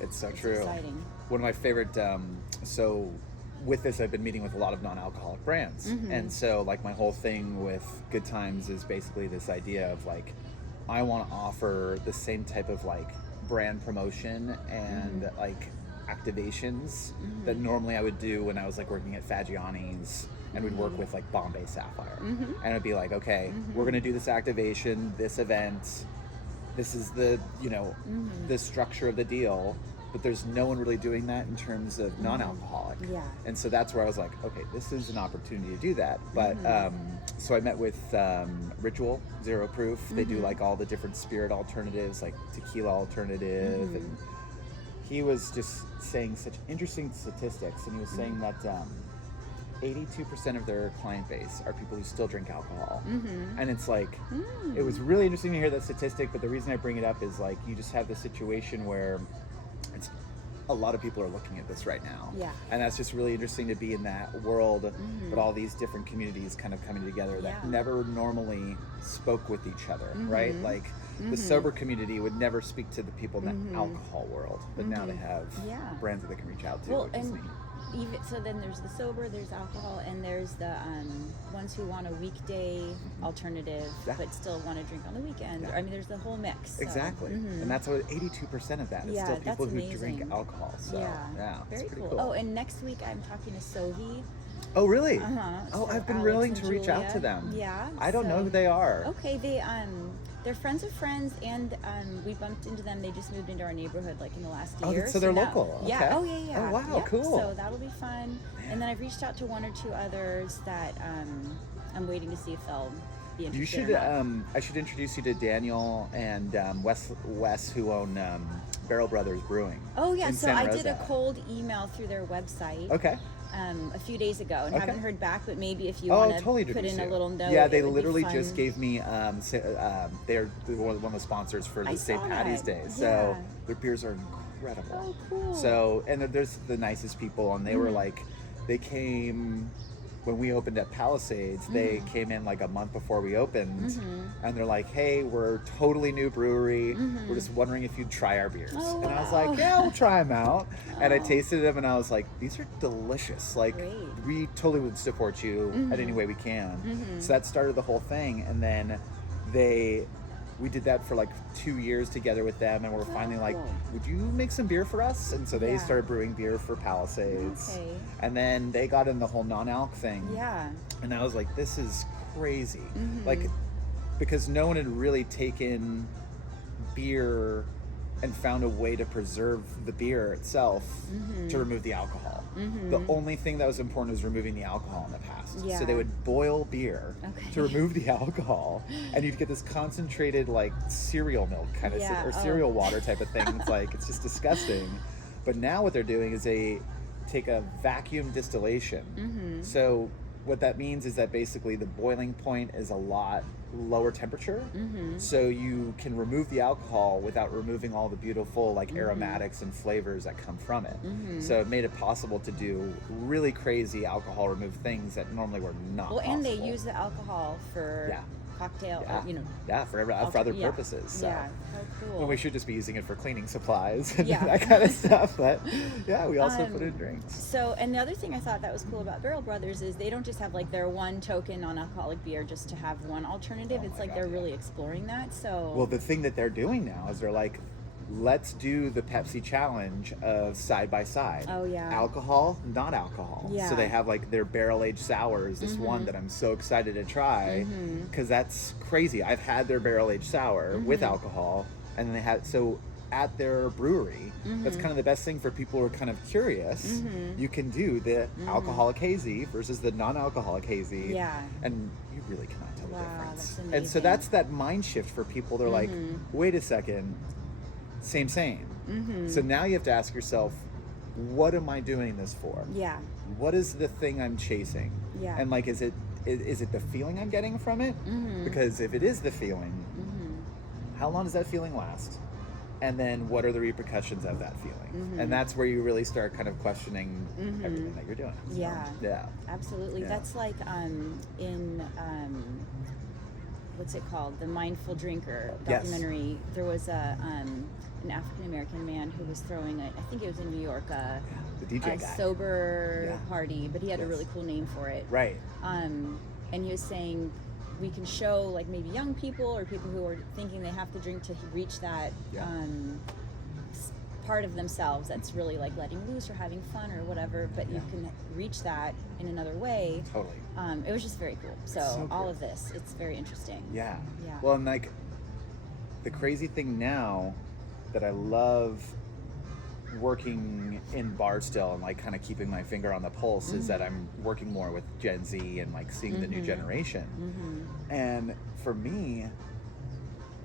It's so It's true. exciting. One of my favorite, so with this, I've been meeting with a lot of non-alcoholic brands. And so like my whole thing with Good Times is basically this idea of like, I want to offer the same type of like brand promotion and like activations that normally I would do when I was like working at Fagiani's and we'd work with like Bombay Sapphire. And it'd be like, okay, we're going to do this activation, this event, this is the, you know, the structure of the deal, but there's no one really doing that in terms of non-alcoholic. Yeah. And so that's where I was like, okay, this is an opportunity to do that. But so I met with Ritual Zero Proof. They do like all the different spirit alternatives, like tequila alternative. And he was just saying such interesting statistics. And he was saying that 82% of their client base are people who still drink alcohol. And it's like, it was really interesting to hear that statistic, but the reason I bring it up is like, you just have this situation where it's, a lot of people are looking at this right now. Yeah. And that's just really interesting to be in that world, but all these different communities kind of coming together that never normally spoke with each other, right? Like the sober community would never speak to the people in the alcohol world, but now they have brands that they can reach out to. Well, which is and neat. even so, then there's the sober, there's alcohol, and there's the ones who want a weekday alternative, but still want to drink on the weekend. I mean, there's the whole mix. So. Exactly, and that's what 82% of that is still people who drink alcohol. So yeah, very it's pretty cool. cool. Oh, and next week I'm talking to Sovi. Oh, really? So Oh, I've been Alex willing and to reach out Julia. to them. Yeah. I don't know who they are. Okay, they're friends of friends, and we bumped into them. They just moved into our neighborhood like in the last year. Oh, so they're local. Yeah. Okay. Oh, yeah. Oh, wow, Yep. cool. So that'll be fun. And then I've reached out to one or two others that I'm waiting to see if they'll be interested. You should. Or not. I should introduce you to Daniel and Wes, who own Barrel Brothers Brewing. Oh yeah. in So Santa I did a Rosa. cold email through their website. Okay. A few days ago, and haven't heard back. But maybe if you Oh, want to totally put introduce in a you. little note. Yeah, they it would be literally fun. just gave me. They're one of the sponsors for I the St. saw Patty's that. Day. So Yeah. their beers are incredible. Oh, cool. So and there's the nicest people, and they were like, they came. When we opened at Palisades, they came in like a month before we opened, and they're like, "Hey, we're totally new brewery. We're just wondering if you'd try our beers." Oh, and I was wow. like, "Yeah, we'll try them out." And I tasted them, and I was like, "These are delicious. Like, Great. we totally would support you at any way we can." So that started the whole thing, and then we did that for like 2 years together with them, and we're finally like, cool. would you make some beer for us? And so they Yeah. started brewing beer for Palisades. Okay. And then they got in the whole non-alc thing. Yeah. And I was like, this is crazy. Like, because no one had really taken beer and found a way to preserve the beer itself to remove the alcohol. The only thing that was important was removing the alcohol in the past. Yeah. So they would boil beer to remove the alcohol, and you'd get this concentrated like cereal milk kind of or cereal water type of thing. It's like, it's just disgusting. But now what they're doing is they take a vacuum distillation. So what that means is that basically the boiling point is a lot lower temperature, so you can remove the alcohol without removing all the beautiful like aromatics and flavors that come from it. So it made it possible to do really crazy alcohol removed things that normally were not possible. And they use the alcohol for cocktail, for other purposes. So. Yeah, how cool. Well, we should just be using it for cleaning supplies and that kind of stuff, but we also put in drinks. So, and the other thing I thought that was cool about Barrel Brothers is they don't just have like their one token non-alcoholic beer just to have one alternative. It's like they're really exploring that. So, well, the thing that they're doing now is they're like, let's do the Pepsi challenge of side by side. Oh yeah. Alcohol, not alcohol. Yeah. So they have like their barrel aged sours. This one that I'm so excited to try because that's crazy. I've had their barrel aged sour with alcohol, and then they had at their brewery. That's kind of the best thing for people who are kind of curious. You can do the alcoholic hazy versus the non-alcoholic hazy. Yeah. And you really cannot tell the difference. That's And so amazing. that's that mind shift for people. They're like, wait a second. Same. So now you have to ask yourself, what am I doing this for? Yeah. What is the thing I'm chasing? Yeah. And like, is it the feeling I'm getting from it? Because if it is the feeling, how long does that feeling last? And then what are the repercussions of that feeling? And that's where you really start kind of questioning everything that you're doing. So, yeah. Absolutely. Yeah. That's like in what's it called? The Mindful Drinker documentary. There was an an African-American man who was throwing I think it was in New York, the DJ a guy. sober party, but he had a really cool name for it. Right. And he was saying we can show like maybe young people or people who are thinking they have to drink to reach that part of themselves that's really like letting loose or having fun or whatever, but you can reach that in another way. Totally. It was just very cool. So all of this, it's very interesting. Yeah. Yeah. Well, and like the crazy thing now that I love working in bar still and like kind of keeping my finger on the pulse is that I'm working more with Gen Z and like seeing the new generation. And for me,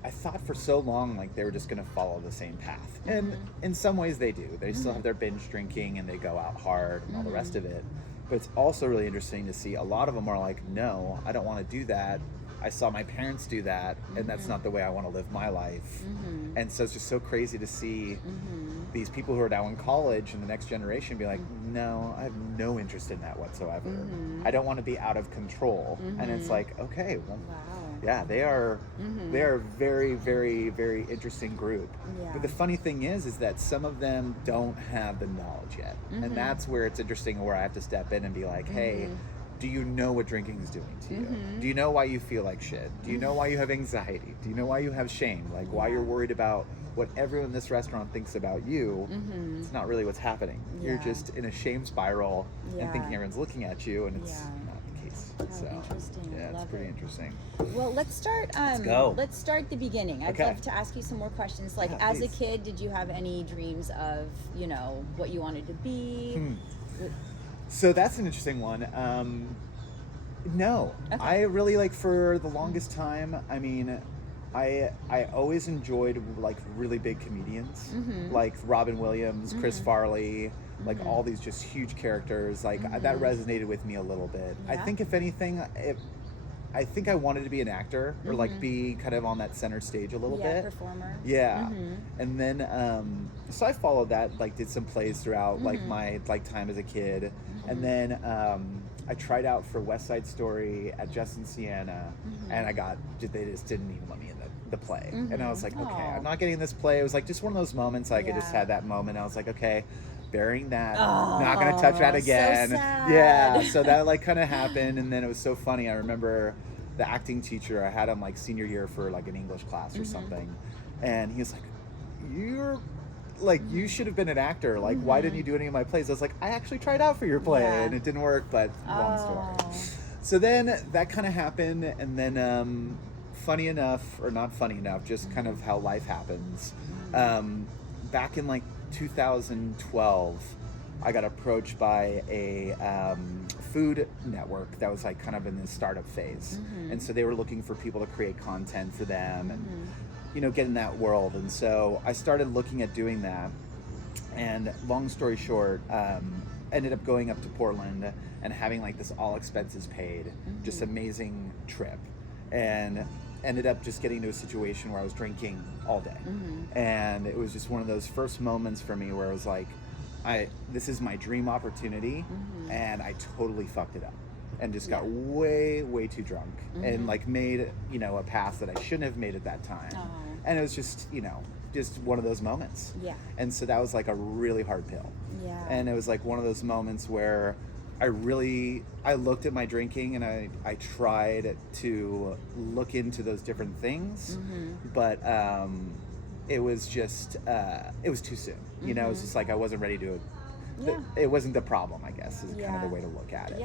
I thought for so long like they were just going to follow the same path. And in some ways they do. They still have their binge drinking and they go out hard and all the rest of it. But it's also really interesting to see a lot of them are like, no, I don't want to do that. I saw my parents do that, and that's not the way I want to live my life. And so it's just so crazy to see these people who are now in college and the next generation be like, no, I have no interest in that whatsoever. I don't want to be out of control. And it's like, okay, well, yeah, they are a very, very, very interesting group. But the funny thing is that some of them don't have the knowledge yet. And that's where it's interesting, where I have to step in and be like, hey, do you know what drinking is doing to you? Do you know why you feel like shit? Do you know why you have anxiety? Do you know why you have shame? Like why you're worried about what everyone in this restaurant thinks about you? It's not really what's happening. You're just in a shame spiral and thinking everyone's looking at you, and it's not the case. So interesting. Yeah, it's pretty interesting. Well, let's start. Let's go. Let's start the beginning. I'd love to ask you some more questions. Like, as a kid, did you have any dreams of, you know, what you wanted to be? So that's an interesting one. No, I really like for the longest time. I mean, I always enjoyed like really big comedians, like Robin Williams, Chris Farley, like all these just huge characters. Like that resonated with me a little bit. I think if anything, I think I wanted to be an actor or like be kind of on that center stage a little bit. Performer. Yeah. And then, so I followed that, like did some plays throughout like my like time as a kid. And then I tried out for West Side Story at Justin Siena and they just didn't even let me in the play. And I was like, okay, I'm not getting this play. It was like just one of those moments, like I just had that moment. I was like, okay, burying that, not gonna touch that again. So sad. Yeah, so that like kind of happened. And then it was so funny. I remember the acting teacher, I had him like senior year for like an English class or something, and he was like, you should have been an actor, like why didn't you do any of my plays? I was like, I actually tried out for your play and it didn't work, but long story. So then that kind of happened, and then funny enough, or not funny enough, just kind of how life happens, back in like 2012 I got approached by a food network that was like kind of in the startup phase. And so they were looking for people to create content for them and, you know, get in that world. And so I started looking at doing that. And long story short, ended up going up to Portland and having like this all expenses paid, just amazing trip. And ended up just getting to a situation where I was drinking all day. And it was just one of those first moments for me where I was like, this is my dream opportunity, and I totally fucked it up and just got way too drunk and like made, you know, a path that I shouldn't have made at that time. And it was just, you know, just one of those moments. And so that was like a really hard pill. And it was like one of those moments where I looked at my drinking and I tried to look into those different things, but it was just it was too soon. You know, it was just like I wasn't ready to. It wasn't the problem, I guess, is kind of the way to look at it.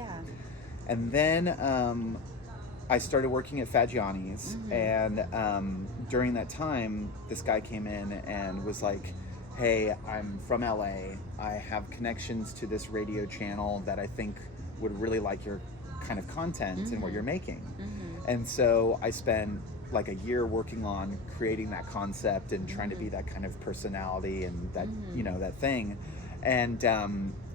And then I started working at Fagiani's, and during that time, this guy came in and was like, hey, I'm from LA. I have connections to this radio channel that I think would really like your kind of content and what you're making. And so I spent like a year working on creating that concept and trying to be that kind of personality and that, you know, that thing. And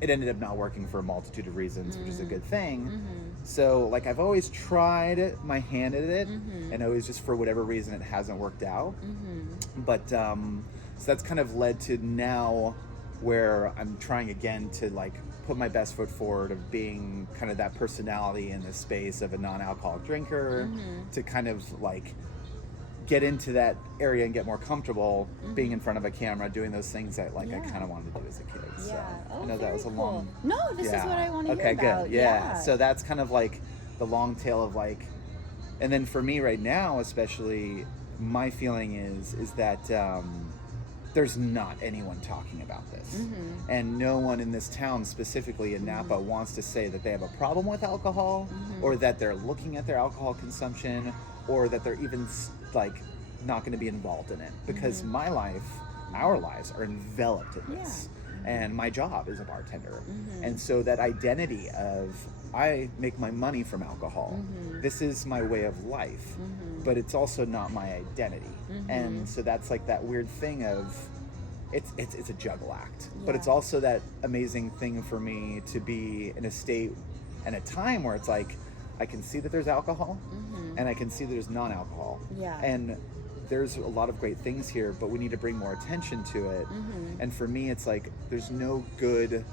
it ended up not working for a multitude of reasons, which is a good thing. So like I've always tried my hand at it, and always just for whatever reason it hasn't worked out. But so that's kind of led to now where I'm trying again to like put my best foot forward of being kind of that personality in the space of a non-alcoholic drinker, to kind of like get into that area and get more comfortable being in front of a camera, doing those things that like I kind of wanted to do as a kid. So I know that was a long. No, this is what I want to hear Okay, about. good. Yeah. So that's kind of like the long tail of like, and then for me right now, especially, my feeling is that there's not anyone talking about this, and no one in this town, specifically in Napa, wants to say that they have a problem with alcohol, or that they're looking at their alcohol consumption, or that they're even like not going to be involved in it, because my life, our lives are enveloped in this. And my job is a bartender. And so that identity of, I make my money from alcohol. This is my way of life, but it's also not my identity. And so that's like that weird thing of, it's a juggle act, but it's also that amazing thing for me to be in a state and a time where it's like, I can see that there's alcohol, and I can see that there's non-alcohol. And there's a lot of great things here, but we need to bring more attention to it. And for me, it's like, there's no good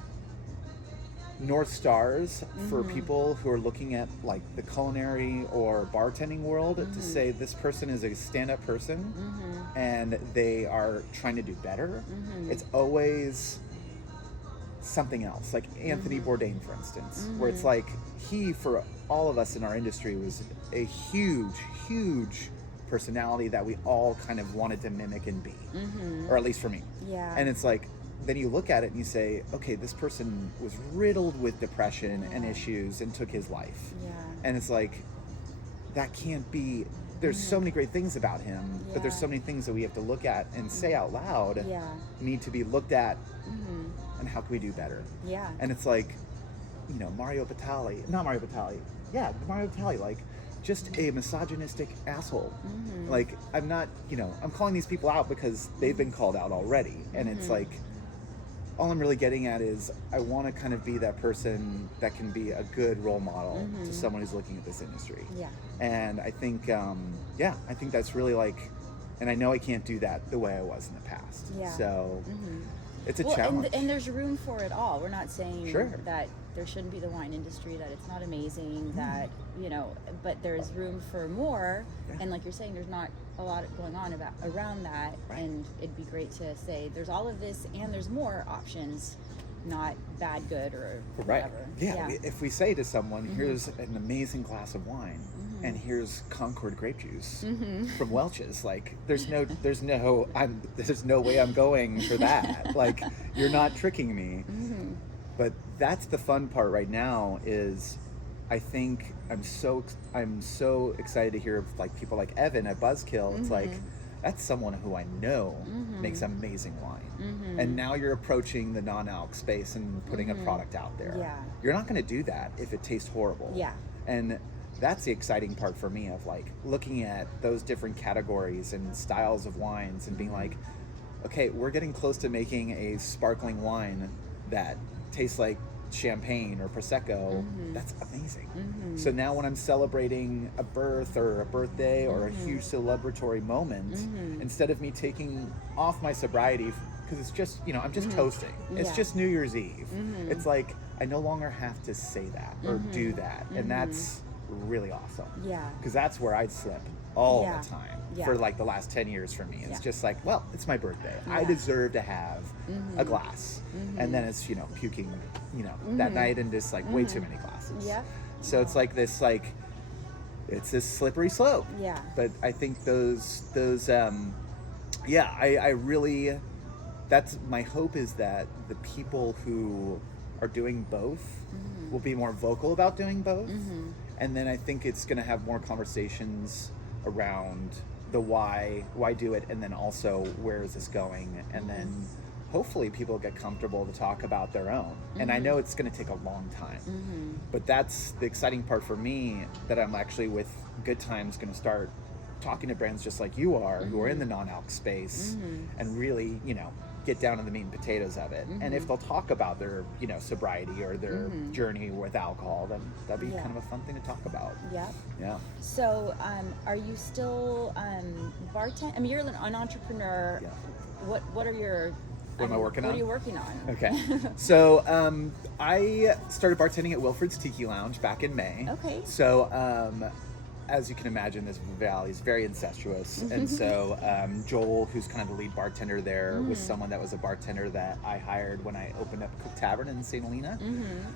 North Stars for people who are looking at like the culinary or bartending world to say this person is a stand-up person and they are trying to do better. It's always something else, like Anthony Bourdain, for instance, where it's like, he, for all of us in our industry, was a huge personality that we all kind of wanted to mimic and be, or at least for me. And it's like, then you look at it and you say, okay, this person was riddled with depression and issues and took his life. And it's like, that can't be. There's so many great things about him, but there's so many things that we have to look at and say out loud need to be looked at, and how can we do better? And it's like, you know, Mario Batali, like, just a misogynistic asshole. Like, I'm not, you know, I'm calling these people out because they've been called out already. And it's like, all I'm really getting at is, I want to kind of be that person that can be a good role model to someone who's looking at this industry. And I think, I think that's really like, and I know I can't do that the way I was in the past. So it's a challenge. And there's room for it all. We're not saying that there shouldn't be the wine industry, that it's not amazing, that, you know, but there's room for more. And like you're saying, there's not a lot going on around that. And it'd be great to say there's all of this and there's more options, not bad, good, or whatever. If we say to someone, here's an amazing glass of wine, and here's Concord grape juice from Welch's, like, there's no way I'm going for that. Like, you're not tricking me. But that's the fun part right now, is I think I'm so excited to hear of like people like Evan at Buzzkill. It's like, that's someone who I know makes amazing wine. And now you're approaching the non-alc space and putting a product out there. You're not going to do that if it tastes horrible. And that's the exciting part for me, of like looking at those different categories and styles of wines and being like, okay, we're getting close to making a sparkling wine that tastes like champagne or prosecco. That's amazing. So now when I'm celebrating a birth or a birthday or a huge celebratory moment, instead of me taking off my sobriety, because it's just, you know, I'm just toasting, it's just New Year's Eve, it's like, I no longer have to say that or do that. And that's really awesome, because that's where I'd slip all the time for like the last 10 years for me. It's just like, well, it's my birthday, I deserve to have a glass, and then it's, you know, puking, you know, that night, and just like way too many glasses. So it's like this, like, it's this slippery slope. But I think those I really, that's my hope, is that the people who are doing both will be more vocal about doing both. And then I think it's going to have more conversations around the why do it, and then also where is this going, and then hopefully people get comfortable to talk about their own. And I know it's going to take a long time, but that's the exciting part for me, that I'm actually with Good Times going to start talking to brands just like you are, who are in the non-alc space, and really, you know, get down to the meat and potatoes of it. And if they'll talk about their, you know, sobriety or their journey with alcohol, then that'd be kind of a fun thing to talk about. So are you still bartend? I mean, you're an entrepreneur. What are your What am I working on? What are you working on? Okay. So I started bartending at Wilfred's Tiki Lounge back in May. Okay. So as you can imagine, this valley is very incestuous. And so Joel, who's kind of the lead bartender there, was someone that was a bartender that I hired when I opened up Cook Tavern in St. Helena.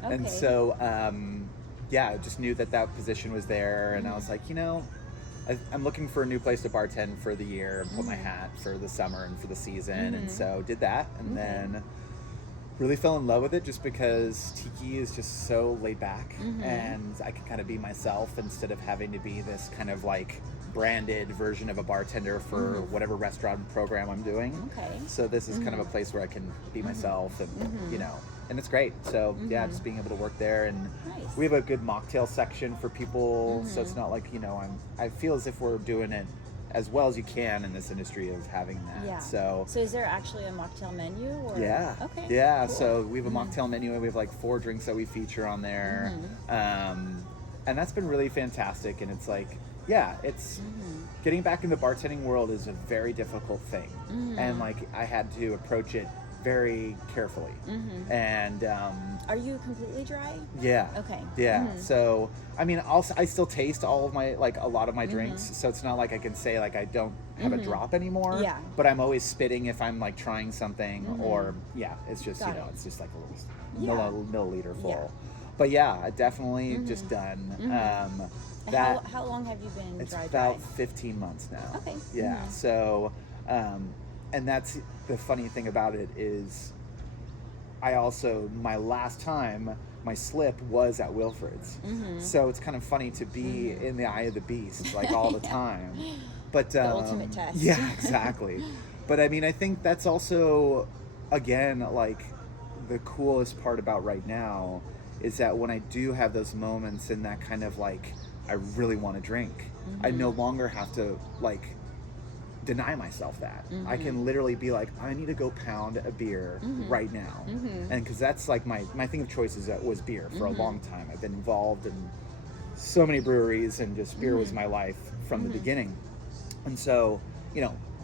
Okay. And so, I just knew that position was there. And I was like, I'm looking for a new place to bartend for the year and put my hat for the summer and for the season. And so did that. And then really fell in love with it just because tiki is just so laid back and I can kind of be myself instead of having to be this kind of like branded version of a bartender for whatever restaurant program I'm doing. Okay. So this is kind of a place where I can be myself and, and it's great. So just being able to work there, and we have a good mocktail section for people. So it's not like, I feel as if we're doing it as well as you can in this industry of having that. Yeah. So is there actually a mocktail menu? Or? Yeah. Okay. Yeah. Cool. So we have a mocktail menu, and we have like 4 drinks that we feature on there. And that's been really fantastic. And it's like, it's getting back in the bartending world is a very difficult thing. And like I had to approach it very carefully. And are you completely dry? Yeah. Okay. Yeah. So I mean, I still taste all of my, like a lot of my drinks, so it's not like I can say like I don't have a drop anymore. Yeah. But I'm always spitting if I'm like trying something, or it's just Got it. it's just like a little milliliter full. Yeah. But I definitely just done. How long have you been It's dry? about 15 months now. Okay. Yeah. So, and that's the funny thing about it is, my last time, my slip was at Wilfred's. So it's kind of funny to be in the eye of the beast, like all the time. But the ultimate test. Yeah, exactly. But I mean, I think that's also, again, like the coolest part about right now is that when I do have those moments and that kind of like, I really want to drink, I no longer have to like deny myself that. I can literally be like, I need to go pound a beer right now. And because that's like my thing of choice was beer for a long time. I've been involved in so many breweries, and just beer was my life from the beginning. And so,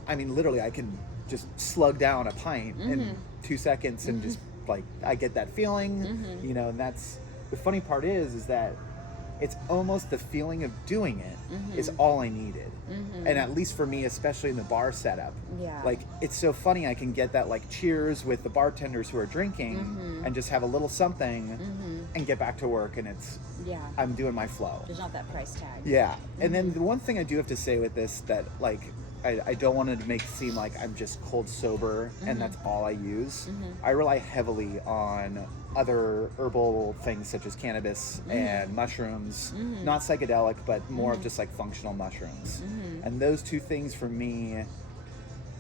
I mean, literally I can just slug down a pint in 2 seconds and just like, I get that feeling, and that's, the funny part is that it's almost the feeling of doing it is all I needed. And at least for me, especially in the bar setup, like it's so funny, I can get that like cheers with the bartenders who are drinking and just have a little something and get back to work, and it's I'm doing my flow. There's not that price tag. Yeah. And then the one thing I do have to say with this that like I don't want it to make it seem like I'm just cold sober and that's all I use. I rely heavily on other herbal things such as cannabis and mushrooms, not psychedelic, but more of just like functional mushrooms. And those 2 things for me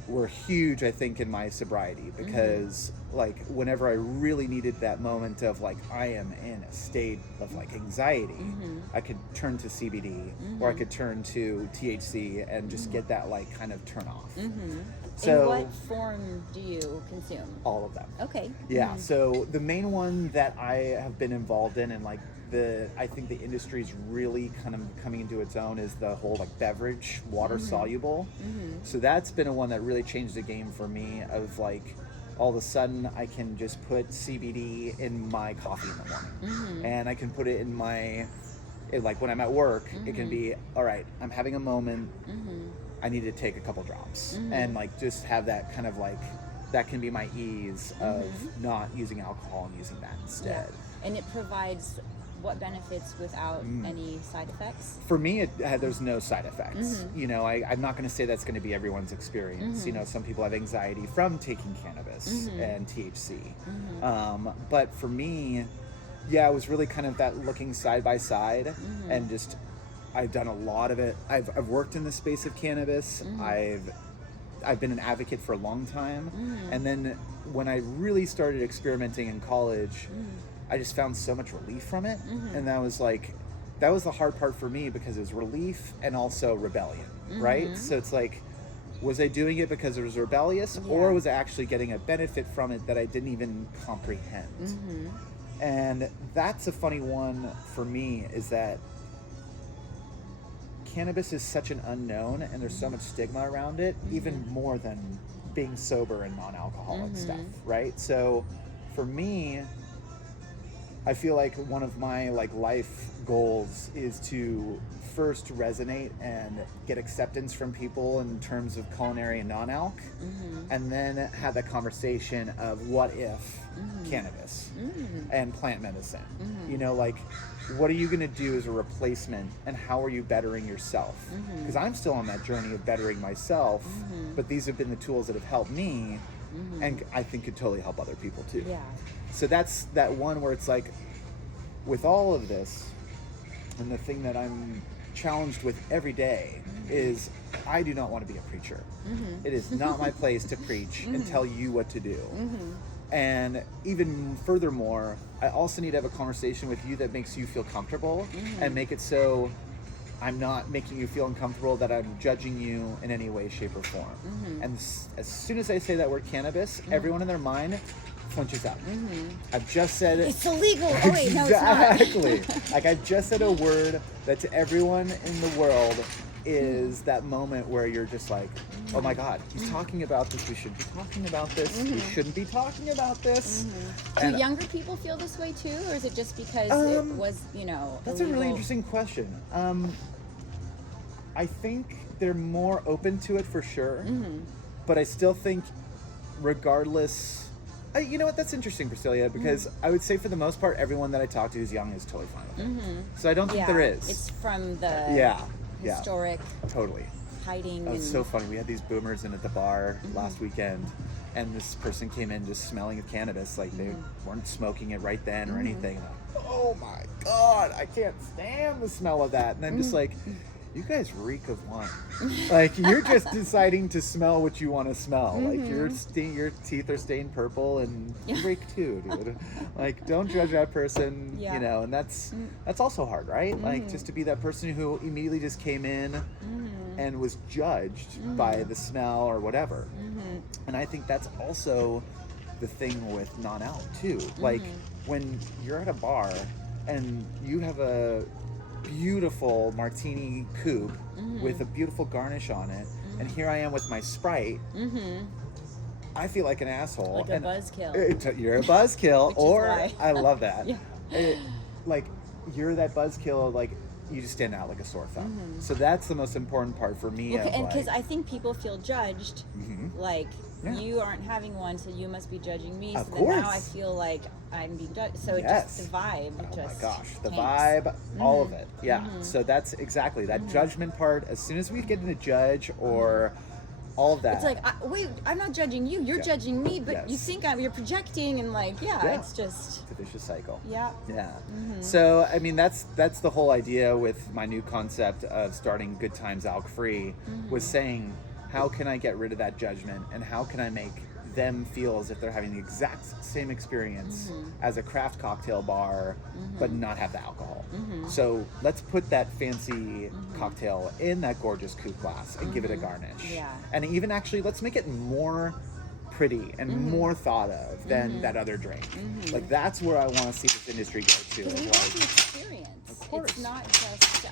were huge, I think, in my sobriety, because like whenever I really needed that moment of like I am in a state of like anxiety, I could turn to CBD or I could turn to THC and just get that like kind of turn off. So, in what form do you consume? All of them. Okay. Yeah. So the main one that I have been involved in, and like I think the industry's really kind of coming into its own, is the whole like beverage, water soluble. So that's been a one that really changed the game for me, of like all of a sudden I can just put CBD in my coffee in the morning, and I can put it in like when I'm at work, it can be, all right, I'm having a moment, I need to take a couple drops, and like just have that kind of like, that can be my ease of not using alcohol and using that instead. And it provides what benefits without any side effects? For me, there's no side effects. I'm not going to say that's going to be everyone's experience. Some people have anxiety from taking cannabis and THC. But for me, it was really kind of that looking side by side, and just, I've done a lot of it. I've worked in the space of cannabis. I've been an advocate for a long time. And then when I really started experimenting in college, I just found so much relief from it. And that was the hard part for me, because it was relief and also rebellion, right? So it's like, was I doing it because it was rebellious, or was I actually getting a benefit from it that I didn't even comprehend? And that's a funny one for me, is that cannabis is such an unknown, and there's so much stigma around it, even more than being sober and non-alcoholic stuff, right? So for me, I feel like one of my like life goals is to first resonate and get acceptance from people in terms of culinary and non-alc, and then have that conversation of what if cannabis and plant medicine. You know, like, what are you going to do as a replacement, and how are you bettering yourself? Because I'm still on that journey of bettering myself, but these have been the tools that have helped me, and I think could totally help other people too. Yeah. So that's that one where it's like, with all of this, and the thing that I'm challenged with every day is I do not want to be a preacher. It is not my place to preach and tell you what to do. And even furthermore, I also need to have a conversation with you that makes you feel comfortable, and make it so I'm not making you feel uncomfortable, that I'm judging you in any way, shape, or form. And as soon as I say that word cannabis, everyone in their mind flinches out. I've just said it's illegal. Oh wait, no, exactly. it's not. Like, I've just said a word that to everyone in the world is that moment where you're just like, oh my God, he's talking about this. We should be talking about this. We shouldn't be talking about this. Do younger people feel this way too, or is it just because it was, you know? That's illegal? a really interesting question. I think they're more open to it for sure, but I still think, regardless. You know what? That's interesting, Priscilla, because I would say for the most part, everyone that I talk to who's young is totally fine with it. So I don't think there is. It's from the historic totally hiding. It was so funny. We had these boomers in at the bar last weekend, and this person came in just smelling of cannabis. Like, they weren't smoking it right then or anything. Like, oh my God, I can't stand the smell of that. And I'm just like, you guys reek of wine. Like, you're just deciding to smell what you want to smell. Like, your teeth are stained purple, and you reek too, dude. Like, don't judge that person, you know. And that's also hard, right? Like, just to be that person who immediately just came in and was judged by the smell or whatever. And I think that's also the thing with non-alc too. Like, when you're at a bar and you have a beautiful martini coupe with a beautiful garnish on it, and here I am with my Sprite, I feel like an asshole. Like a buzzkill. You're a buzzkill, or I love that. Yeah. Like, you're that buzzkill, like, you just stand out like a sore thumb. So that's the most important part for me. And because I think people feel judged, like, you aren't having one, so you must be judging me. So then now I feel like I'm being judged. So it just, the vibe just my gosh, the tanks. vibe, all of it. Yeah. So that's exactly that judgment part. As soon as we get into judge or all of that, it's like, wait, I'm not judging you. You're judging me, but you think you're projecting, and like, it's just it's a vicious cycle. Yeah. So I mean, that's the whole idea with my new concept of starting Good Times Alc-Free, was saying, how can I get rid of that judgment, and how can I make them feel as if they're having the exact same experience as a craft cocktail bar, but not have the alcohol. So let's put that fancy cocktail in that gorgeous coupe glass and give it a garnish. And even actually, let's make it more pretty and more thought of than that other drink. Like, that's where I want to see this industry go to. Because we want the experience. Of course. It's not just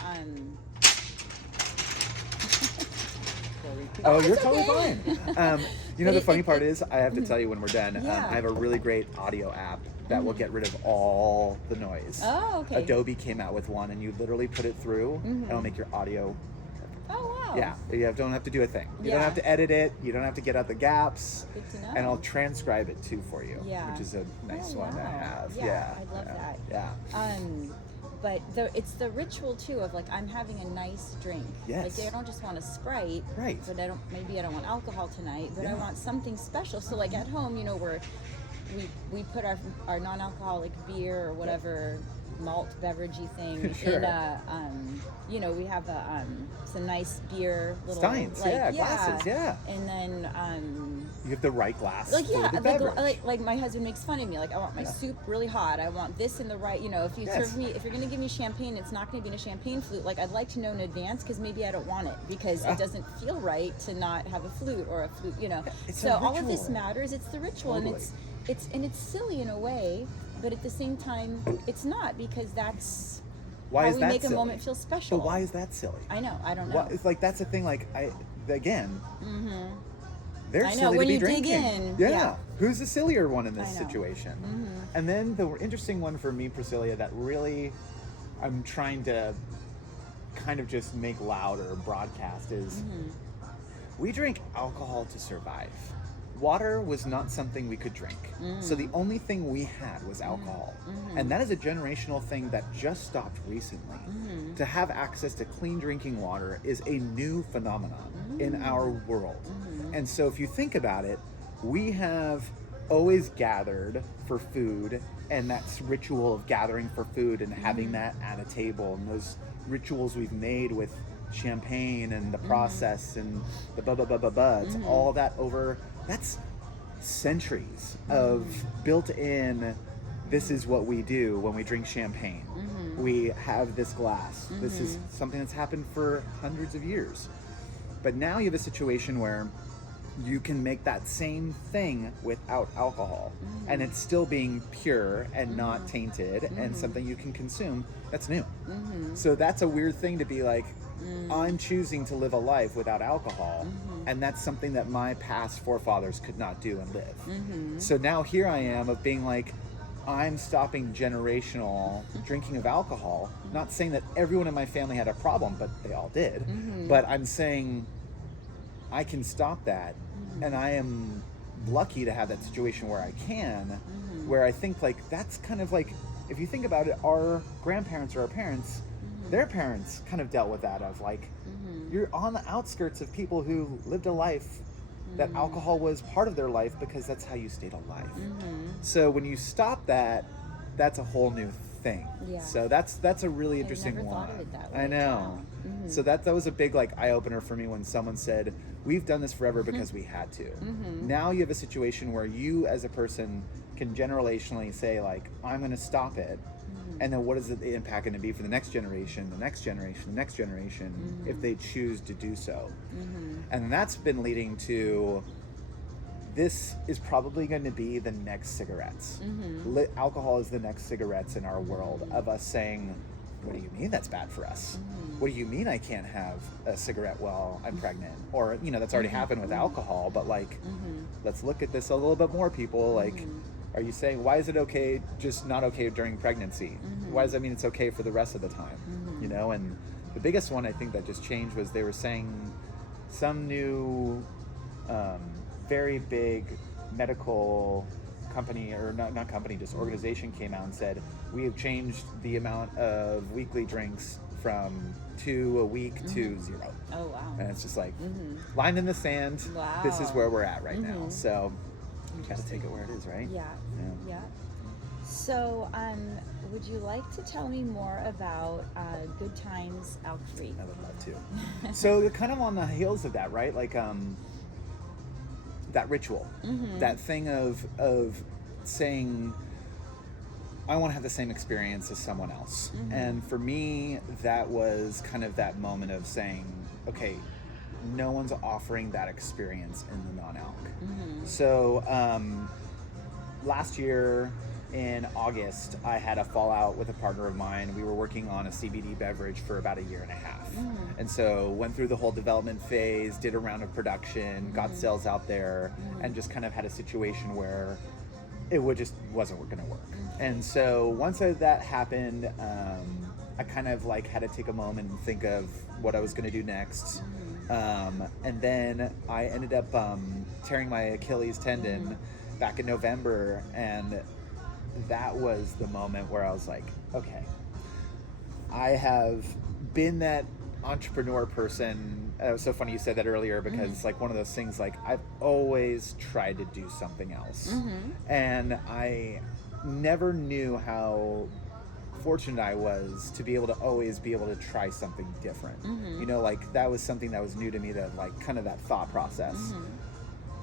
Oh, you're totally fine. You know, the funny part is, I have to tell you when we're done, I have a really great audio app that will get rid of all the noise. Oh, okay. Adobe came out with one, and you literally put it through, and it'll make your audio perfect. Oh, wow. Yeah, you don't have to do a thing. You don't have to edit it. You don't have to get out the gaps. Good to know. And I'll transcribe it too for you, which is a nice one to have. Yeah, I love that. Yeah. But it's the ritual too of, like, I'm having a nice drink. Yes. Like, I don't just want a Sprite. Right. But maybe I don't want alcohol tonight, but I want something special. So, like, at home, you know, we put our non-alcoholic beer or whatever malt beveragey thing in a, you know, we have some nice beer little steins, glasses, and then you have the right glass, like, for the beverage. like my husband makes fun of me, like, I want my soup really hot, I want this in the right, you know, if you serve me, if you're gonna give me champagne, it's not gonna be in a champagne flute. Like, I'd like to know in advance, because maybe I don't want it, because it doesn't feel right to not have a flute or a flute, you know. So all of this matters. It's the ritual, and it's silly in a way, but at the same time, it's not, because that's how we make a moment feel special. But why is that silly? I know. I don't know. It's like, that's the thing. Like, they're I know, silly when to be you drinking. dig in. Yeah. Who's the sillier one in this I know. situation? Mm-hmm. And then the interesting one for me, Priscilla, that really I'm trying to kind of just make loud or broadcast is we drink alcohol to survive. Water was not something we could drink. So the only thing we had was alcohol. And that is a generational thing that just stopped recently. To have access to clean drinking water is a new phenomenon in our world. And so if you think about it, we have always gathered for food, and that's ritual of gathering for food and having that at a table, and those rituals we've made with champagne and the process and the it's all that over, that's centuries of built in, this is what we do when we drink champagne. We have this glass. This is something that's happened for hundreds of years. But now you have a situation where you can make that same thing without alcohol, and it's still being pure and not tainted and something you can consume that's new. So that's a weird thing to be like, I'm choosing to live a life without alcohol, and that's something that my past forefathers could not do and live. So now here I am of being like, I'm stopping generational drinking of alcohol. Not saying that everyone in my family had a problem, but they all did. But I'm saying I can stop that, and I am lucky to have that situation where I can, where I think like that's kind of like, if you think about it, our grandparents or our parents, their parents kind of dealt with that of like, you're on the outskirts of people who lived a life that alcohol was part of their life because that's how you stayed alive. So when you stop that, that's a whole new thing. So that's a really interesting never one. thought of it that way. I know. So that was a big like eye opener for me when someone said, we've done this forever because we had to. Now you have a situation where you as a person can generationally say like, I'm going to stop it. And then what is the impact going to be for the next generation, the next generation, the next generation, if they choose to do so? And that's been leading to, this is probably going to be the next cigarettes. Alcohol is the next cigarettes in our world, of us saying, what do you mean that's bad for us? What do you mean I can't have a cigarette while I'm pregnant? Or, you know, that's already happened with alcohol, but like, let's look at this a little bit more, people. Like, are you saying, why is it okay, just not okay during pregnancy? Why does that mean it's okay for the rest of the time? You know, and the biggest one I think that just changed was they were saying some new, very big medical company, or not company, just organization came out and said, we have changed the amount of weekly drinks from 2 a week to 0. Oh, wow. And it's just like, line in the sand, Wow. this is where we're at right now. So you gotta take it where it is, right? Yeah. So, would you like to tell me more about Good Times Alc-Free? I would love to. So kind of on the heels of that, right? Like that ritual, that thing of saying, I want to have the same experience as someone else. And for me, that was kind of that moment of saying, okay, no one's offering that experience in the non-alc. So last year in August, I had a fallout with a partner of mine. We were working on a CBD beverage for about 1.5 years. And so went through the whole development phase, did a round of production, got sales out there, and just kind of had a situation where it wasn't going to work. And so once that happened, I kind of like had to take a moment and think of what I was going to do next. And then I ended up tearing my Achilles tendon back in November, and that was the moment where I was like, okay, I have been that entrepreneur person. It was so funny you said that earlier, because it's like one of those things, like I've always tried to do something else. And I never knew how fortunate I was to be able to always be able to try something different. You know, like that was something that was new to me, that like kind of that thought process.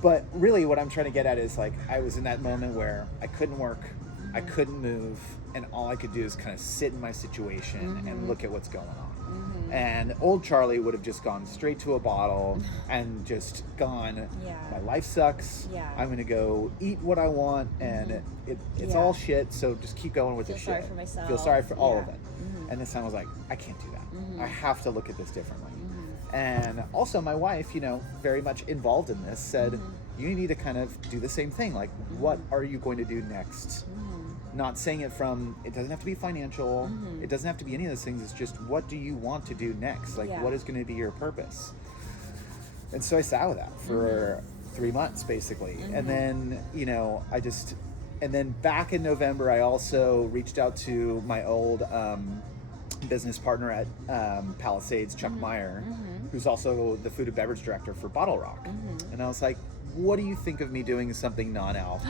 But really what I'm trying to get at is like, I was in that moment where I couldn't work, I couldn't move, and all I could do is kind of sit in my situation and look at what's going on. And old Charlie would have just gone straight to a bottle and just gone, my life sucks, I'm gonna go eat what I want, and it's all shit, so just keep going with the shit. Feel sorry for myself. Feel sorry for all of it. And this time I was like, I can't do that. I have to look at this differently. And also my wife, you know, very much involved in this, said, you need to kind of do the same thing. Like, what are you going to do next? Not saying it from, it doesn't have to be financial. It doesn't have to be any of those things. It's just, what do you want to do next? Like, what is going to be your purpose? And so I sat with that for 3 months, basically. And then, you know, and then back in November, I also reached out to my old business partner at Palisades, Chuck Meyer, who's also the food and beverage director for Bottle Rock. And I was like, what do you think of me doing something non-alc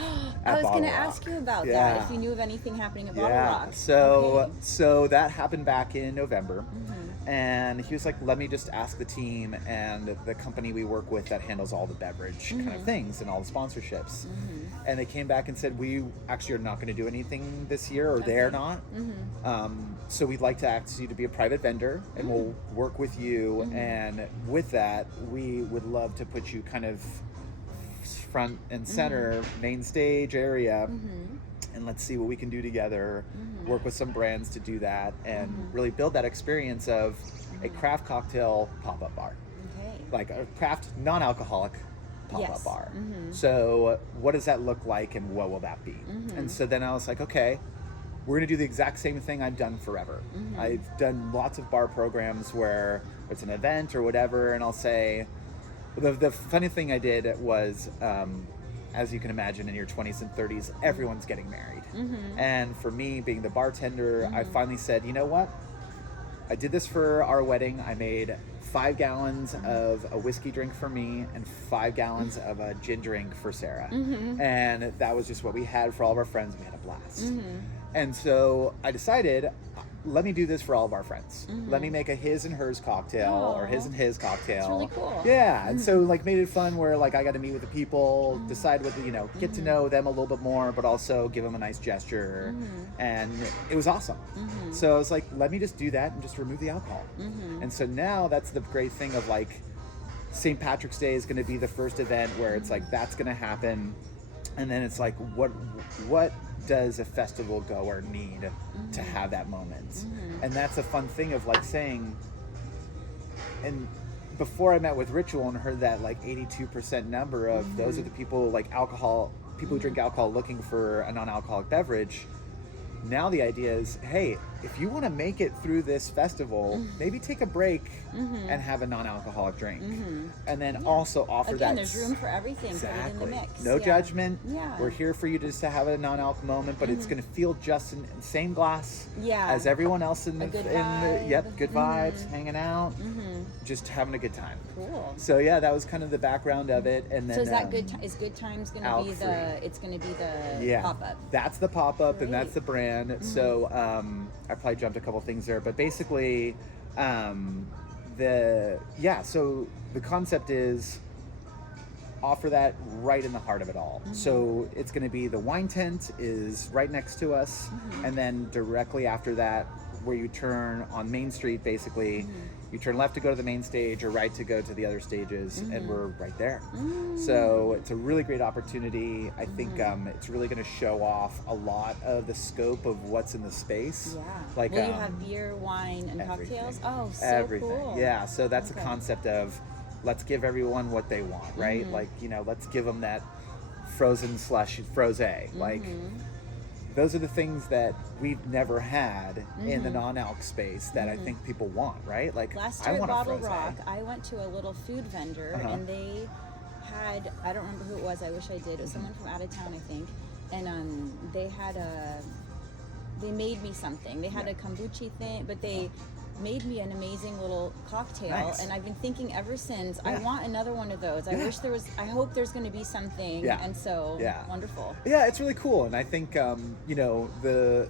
at I was going to Bottle Rock? ask you about that, if you knew of anything happening at Bottle Rock. So that happened back in November. And he was like, let me just ask the team and the company we work with that handles all the beverage kind of things and all the sponsorships. And they came back and said, we actually are not going to do anything this year, or they're not. So we'd like to ask you to be a private vendor, and we'll work with you. And with that, we would love to put you kind of front and center, main stage area. And let's see what we can do together, work with some brands to do that, and really build that experience of a craft cocktail pop-up bar. Like a craft non-alcoholic pop-up bar. So what does that look like, and what will that be? And so then I was like, okay, we're gonna do the exact same thing I've done forever. I've done lots of bar programs where it's an event or whatever, and I'll say, the funny thing I did was, as you can imagine, in your 20s and 30s, everyone's getting married. And for me, being the bartender, I finally said, you know what? I did this for our wedding. I made 5 gallons of a whiskey drink for me and 5 gallons of a gin drink for Sarah. And that was just what we had for all of our friends. We had a blast. And so I decided, let me do this for all of our friends. Let me make a his and hers cocktail, or his and his cocktail. That's really cool. Yeah, and so like made it fun where like I got to meet with the people, decide what, you know, get to know them a little bit more, but also give them a nice gesture. And it was awesome. So I was like, let me just do that and just remove the alcohol. And so now that's the great thing of like, St. Patrick's Day is going to be the first event where it's like, that's going to happen. And then it's like, what does a festival goer need to have that moment? And that's a fun thing of like saying, and before I met with Ritual and heard that like 82% number of those are the people like people who drink alcohol looking for a non-alcoholic beverage. Now the idea is, hey, if you want to make it through this festival, maybe take a break and have a non-alcoholic drink. And then also offer that. Again, there's room for everything. Exactly. Put it in the mix. No judgment. Yeah. We're here for you just to have a non-alc moment, but it's going to feel just in the same glass as everyone else in the, good vibes, hanging out, just having a good time. Cool. So yeah, that was kind of the background of it. And then so is that is Good Times going to be it's going to be the pop-up? That's the pop-up, and that's the brand. So I probably jumped a couple things there, but basically so the concept is offer that right in the heart of it all. So it's going to be the wine tent is right next to us, and then directly after that, where you turn on Main Street, basically you turn left to go to the main stage or right to go to the other stages, and we're right there. So it's a really great opportunity. I think it's really going to show off a lot of the scope of what's in the space. Like, will you have beer, wine, and cocktails? Oh, so everything. Cool. Yeah, so that's the concept of let's give everyone what they want, right? Like, you know, let's give them that frozen slush, frosé. Like, those are the things that we've never had in the non-alc space that I think people want, right? Like, last year at Bottle Rock, I went to a little food vendor and they had, I don't remember who it was, I wish I did, it was someone from out of town, I think, and they had they made me something. They had a kombucha thing, but they made me an amazing little cocktail, and I've been thinking ever since, I want another one of those. I wish there was, I hope there's going to be something, and so wonderful. Yeah, it's really cool, and I think you know, the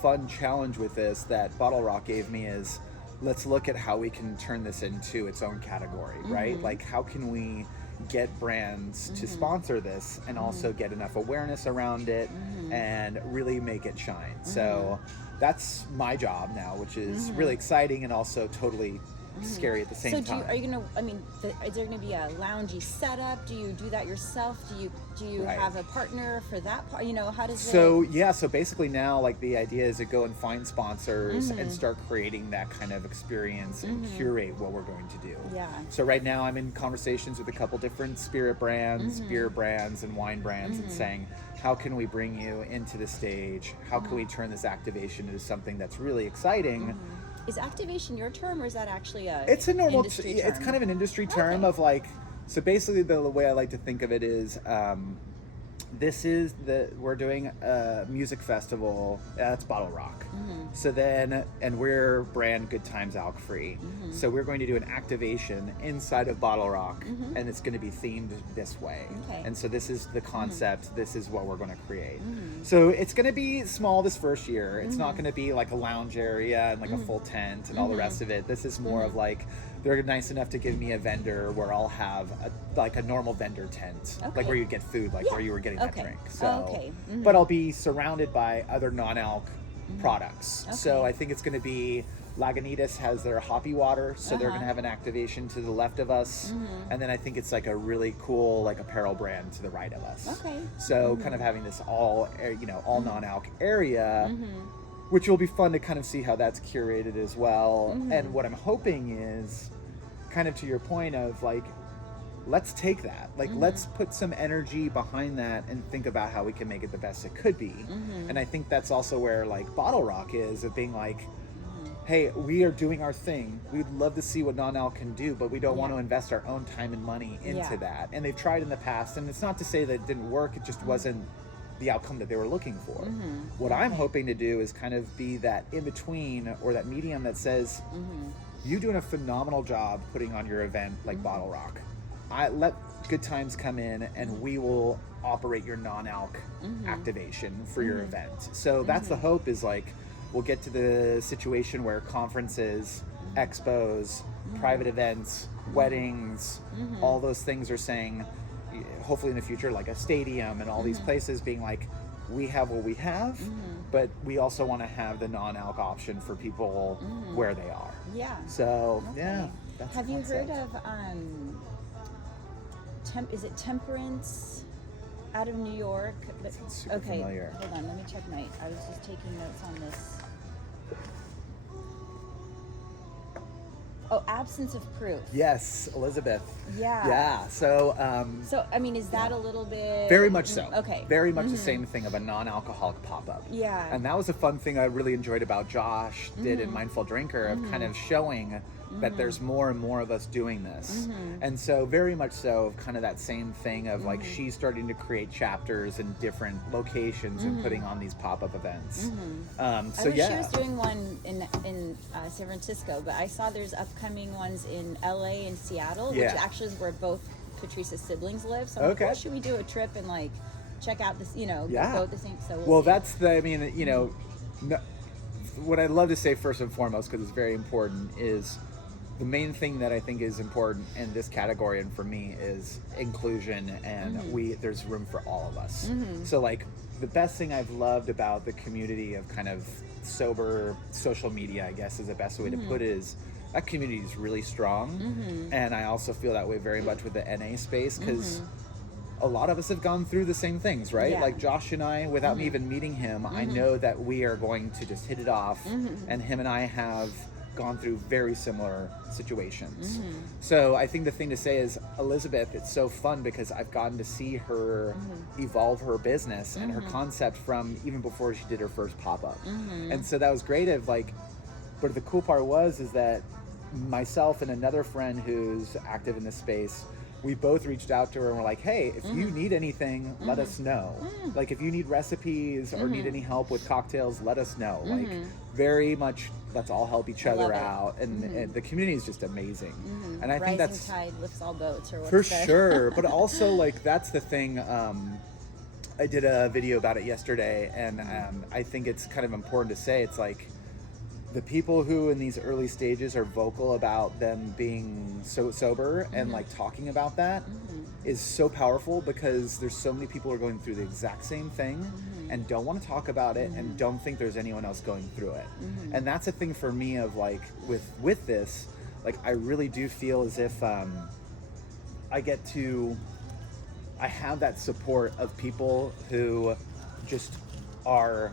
fun challenge with this that Bottle Rock gave me is, let's look at how we can turn this into its own category, right? Like, how can we get brands to sponsor this and also get enough awareness around it and really make it shine. So that's my job now, which is really exciting and also totally scary at the same time. So are you gonna? I mean, is there gonna be a loungy setup? Do you do that yourself? Do you have a partner for that part? You know, how does so basically now, like, the idea is to go and find sponsors and start creating that kind of experience and curate what we're going to do. Yeah. So right now I'm in conversations with a couple different spirit brands, beer brands, and wine brands, and saying, how can we bring you into the stage? How can we turn this activation into something that's really exciting? Is activation your term, or is that actually it's a normal industry term? It's kind of an industry term of like, so basically the way I like to think of it is we're doing a music festival that's Bottle Rock. So then, and we're brand Good Times Alc-Free. So we're going to do an activation inside of Bottle Rock, and it's going to be themed this way. And so this is the concept. This is what we're going to create. So it's going to be small this first year. It's not going to be like a lounge area and like a full tent and all the rest of it. This is more of like, they're nice enough to give me a vendor where I'll have a normal vendor tent, like where you get food, like where you were getting that drink. So, but I'll be surrounded by other non-alc products. So I think it's going to be Lagunitas has their hoppy water, so they're going to have an activation to the left of us, and then I think it's like a really cool like apparel brand to the right of us. So kind of having this all non-alc area. Which will be fun to kind of see how that's curated as well. And what I'm hoping is kind of to your point of like, let's take that, like let's put some energy behind that and think about how we can make it the best it could be. And I think that's also where like Bottle Rock is, of being like, hey, we are doing our thing. We'd love to see what non-alc can do, but we don't want to invest our own time and money into that. And they've tried in the past, and it's not to say that it didn't work, it just wasn't the outcome that they were looking for. What I'm hoping to do is kind of be that in between, or that medium that says, you're doing a phenomenal job putting on your event like Bottle Rock. I let Good Times come in and we will operate your non-alc activation for your event. So that's the hope, is like, we'll get to the situation where conferences, expos, private events, weddings, all those things are saying, hopefully in the future, like a stadium and all these places being like, we have what we have, but we also want to have the non-alc option for people where they are. So that's have you heard of is it Temperance out of New York? Super familiar. Hold on, let me check I was just taking notes on this. Oh, Absence of Proof. Yes, Elizabeth. Yeah. So I mean, is that a little bit? Very much so. Okay. Very much the same thing of a non-alcoholic pop-up. Yeah. And that was a fun thing I really enjoyed about Josh did in Mindful Drinker, of kind of showing that there's more and more of us doing this. And so very much so of kind of that same thing of like, she's starting to create chapters in different locations and putting on these pop-up events. I wish she was doing one in San Francisco, but I saw there's upcoming ones in LA and Seattle, which actually is where both Patrice's siblings live. So I'm like, well, should we do a trip and like check out this, go at the same, so we'll see. That's what I'd love to say first and foremost, because it's very important, is the main thing that I think is important in this category and for me is inclusion, and there's room for all of us. So like, the best thing I've loved about the community of kind of sober social media, I guess is the best way to put it, is that community is really strong. And I also feel that way very much with the NA space, because a lot of us have gone through the same things, right? Like Josh and I, without me even meeting him, I know that we are going to just hit it off, and him and I have gone through very similar situations. So I think the thing to say is, Elizabeth, it's so fun because I've gotten to see her evolve her business and her concept from even before she did her first pop-up. And so that was great of like, but the cool part is that myself and another friend who's active in this space, we both reached out to her and were like, hey, if you need anything, let us know. Like, if you need recipes or need any help with cocktails, let us know. Like, very much, let's all help each other out. And the community is just amazing. And I think that's... Rising tide lifts all boats, or what's for sure. But also, like, that's the thing. I did a video about it yesterday, and I think it's kind of important to say, it's like, the people who in these early stages are vocal about them being so sober and like talking about that is so powerful, because there's so many people who are going through the exact same thing and don't want to talk about it and don't think there's anyone else going through it. And that's a thing for me of like, with this, like I really do feel as if I have that support of people who just are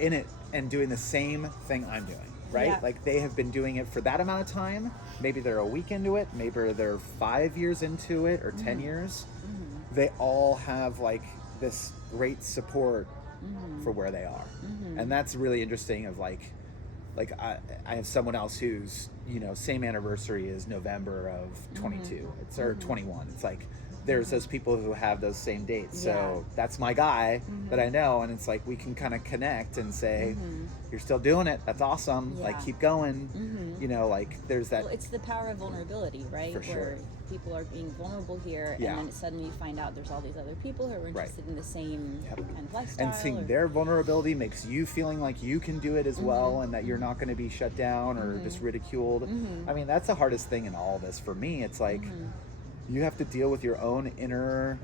in it and doing the same thing I'm doing, right? Yeah. Like they have been doing it for that amount of time. Maybe they're a week into it. Maybe they're 5 years into it or 10 years. They all have like this great support for where they are. And that's really interesting of like I have someone else who's, same anniversary as November of 22. It's or 21. It's like there's those people who have those same dates. So that's my guy that I know, and it's like we can kind of connect and say, you're still doing it. That's awesome. Yeah. Like keep going. Like there's that. Well, it's the power of vulnerability, right? For sure. Where people are being vulnerable here, and then suddenly you find out there's all these other people who are interested in the same kind of lifestyle. And seeing their vulnerability makes you feeling like you can do it as well, and that you're not going to be shut down or just ridiculed. I mean, that's the hardest thing in all this for me. It's like you have to deal with your own inner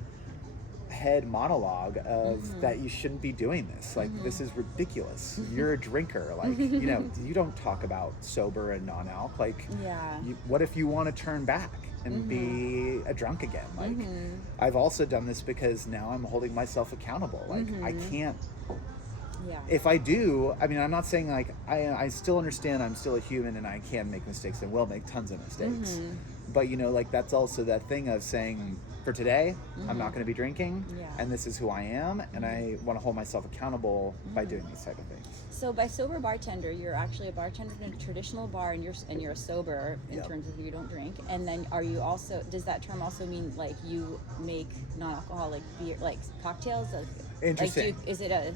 head monologue of that you shouldn't be doing this. Like this is ridiculous. You're a drinker. Like you don't talk about sober and non-alc. Like what if you want to turn back and be a drunk again? Like I've also done this because now I'm holding myself accountable. Like I can't. If I do, I mean, I'm not saying like I still understand I'm still a human and I can make mistakes and will make tons of mistakes. But like that's also that thing of saying, for today, I'm not going to be drinking, and this is who I am, and I want to hold myself accountable by doing these type of things. So by sober bartender, you're actually a bartender in a traditional bar, and you're a sober in terms of you don't drink. And then are you also? Does that term also mean like you make non-alcoholic beer, like cocktails? Interesting. Like is it a?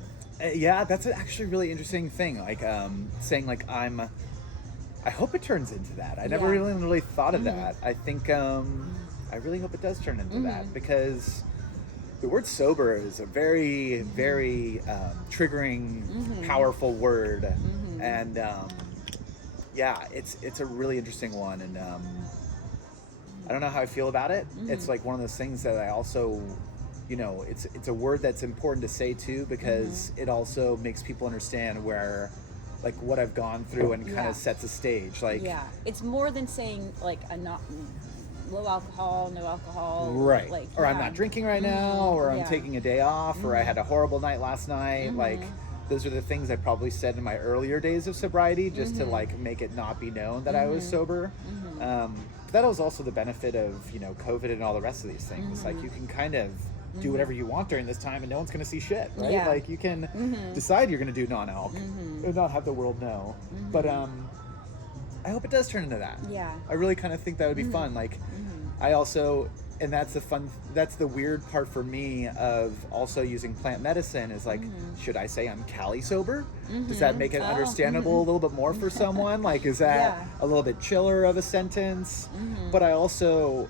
Yeah, that's actually a really interesting thing. Like saying like I hope it turns into that. I never really thought of that. I think I really hope it does turn into that, because the word sober is a very, very triggering, powerful word. And it's a really interesting one. And I don't know how I feel about it. It's like one of those things that I also, it's a word that's important to say too, because it also makes people understand where, like what I've gone through and kind of sets a stage. Like it's more than saying like a not low alcohol, no alcohol, right? Like or I'm not drinking right now, or I'm taking a day off, or I had a horrible night last night. Like those are the things I probably said in my earlier days of sobriety, just to like make it not be known that I was sober. That was also the benefit of COVID and all the rest of these things. Like you can kind of do whatever you want during this time and no one's going to see shit, right? Like you can decide you're going to do non-alc and not have the world know. But I hope it does turn into that. I really kind of think that would be fun. Like I also, and that's the weird part for me of also using plant medicine is like, should I say I'm Cali sober? Does that make it understandable a little bit more for someone? Like, is that a little bit chiller of a sentence? But I also,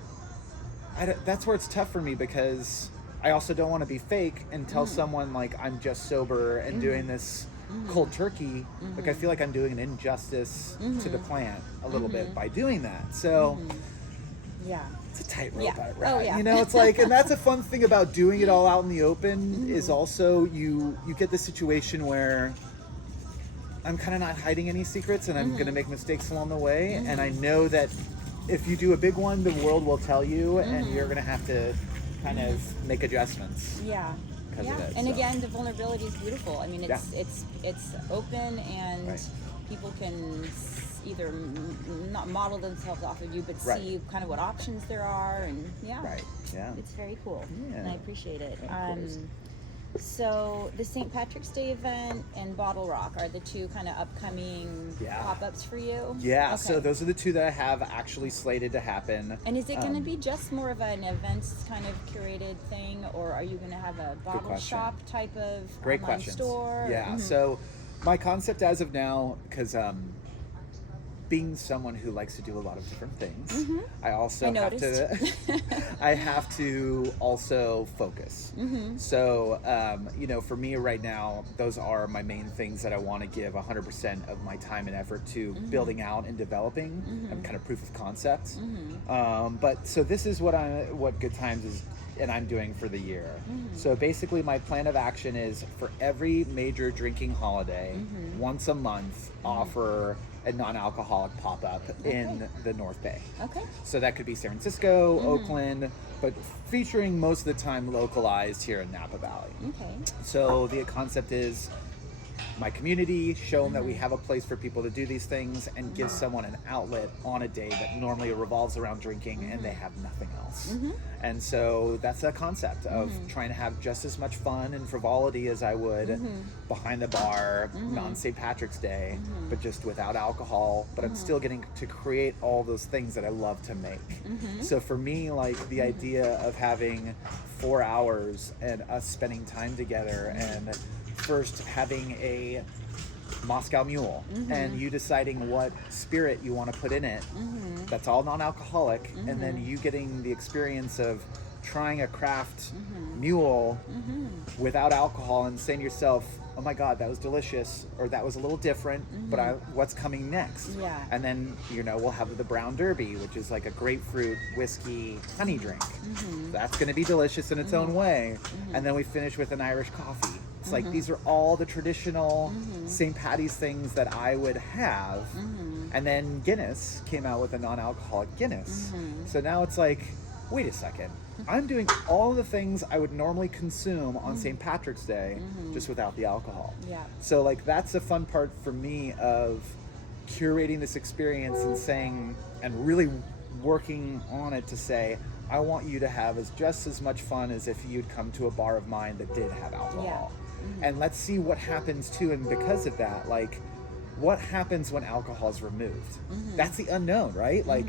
that's where it's tough for me, because I also don't want to be fake and tell someone like I'm just sober and doing this cold turkey. Like I feel like I'm doing an injustice to the plant a little bit by doing that. So it's a tightrope, right? It's like, and that's a fun thing about doing it all out in the open is also you get the situation where I'm kind of not hiding any secrets, and I'm going to make mistakes along the way, and I know that if you do a big one, the world will tell you, and you're going to have to kind of make adjustments. Of it, and again, the vulnerability is beautiful. I mean, it's open, and people can either not model themselves off of you, but see kind of what options there are, and it's very cool, and I appreciate it. So the St. Patrick's Day event and Bottle Rock are the two kind of upcoming pop-ups for you? So those are the two that I have actually slated to happen. And is it going to be just more of an events kind of curated thing, or are you going to have a bottle shop type of online store? So my concept as of now, because being someone who likes to do a lot of different things, I also have to also focus. So, for me right now, those are my main things that I want to give 100% of my time and effort to building out and developing. I'm kind of proof of concept. But so this is what Good Times and I'm doing for the year. So basically my plan of action is for every major drinking holiday, once a month, offer a non-alcoholic pop-up in the North Bay. Okay. So that could be San Francisco, Oakland, but featuring most of the time localized here in Napa Valley. Okay. So the concept is my community, show them that we have a place for people to do these things, and give someone an outlet on a day that normally revolves around drinking and they have nothing else. And so that's the concept of trying to have just as much fun and frivolity as I would behind the bar, non-St. Patrick's Day, but just without alcohol, but I'm still getting to create all those things that I love to make. So for me, like the idea of having 4 hours and us spending time together, and first having a Moscow Mule and you deciding what spirit you want to put in it, that's all non-alcoholic, and then you getting the experience of trying a craft mule without alcohol and saying to yourself, oh my god, that was delicious, or that was a little different, but what's coming next? And then we'll have the brown derby, which is like a grapefruit whiskey honey drink. That's going to be delicious in its own way. And then we finish with an Irish coffee. It's like these are all the traditional St. Patty's things that I would have. And then Guinness came out with a non-alcoholic Guinness. So now it's like, wait a second, I'm doing all the things I would normally consume on St. Patrick's Day, just without the alcohol. So like that's the fun part for me of curating this experience and saying, and really working on it to say, I want you to have just as much fun as if you'd come to a bar of mine that did have alcohol. And let's see what happens too, and because of that, like, what happens when alcohol is removed? That's the unknown, right? Like,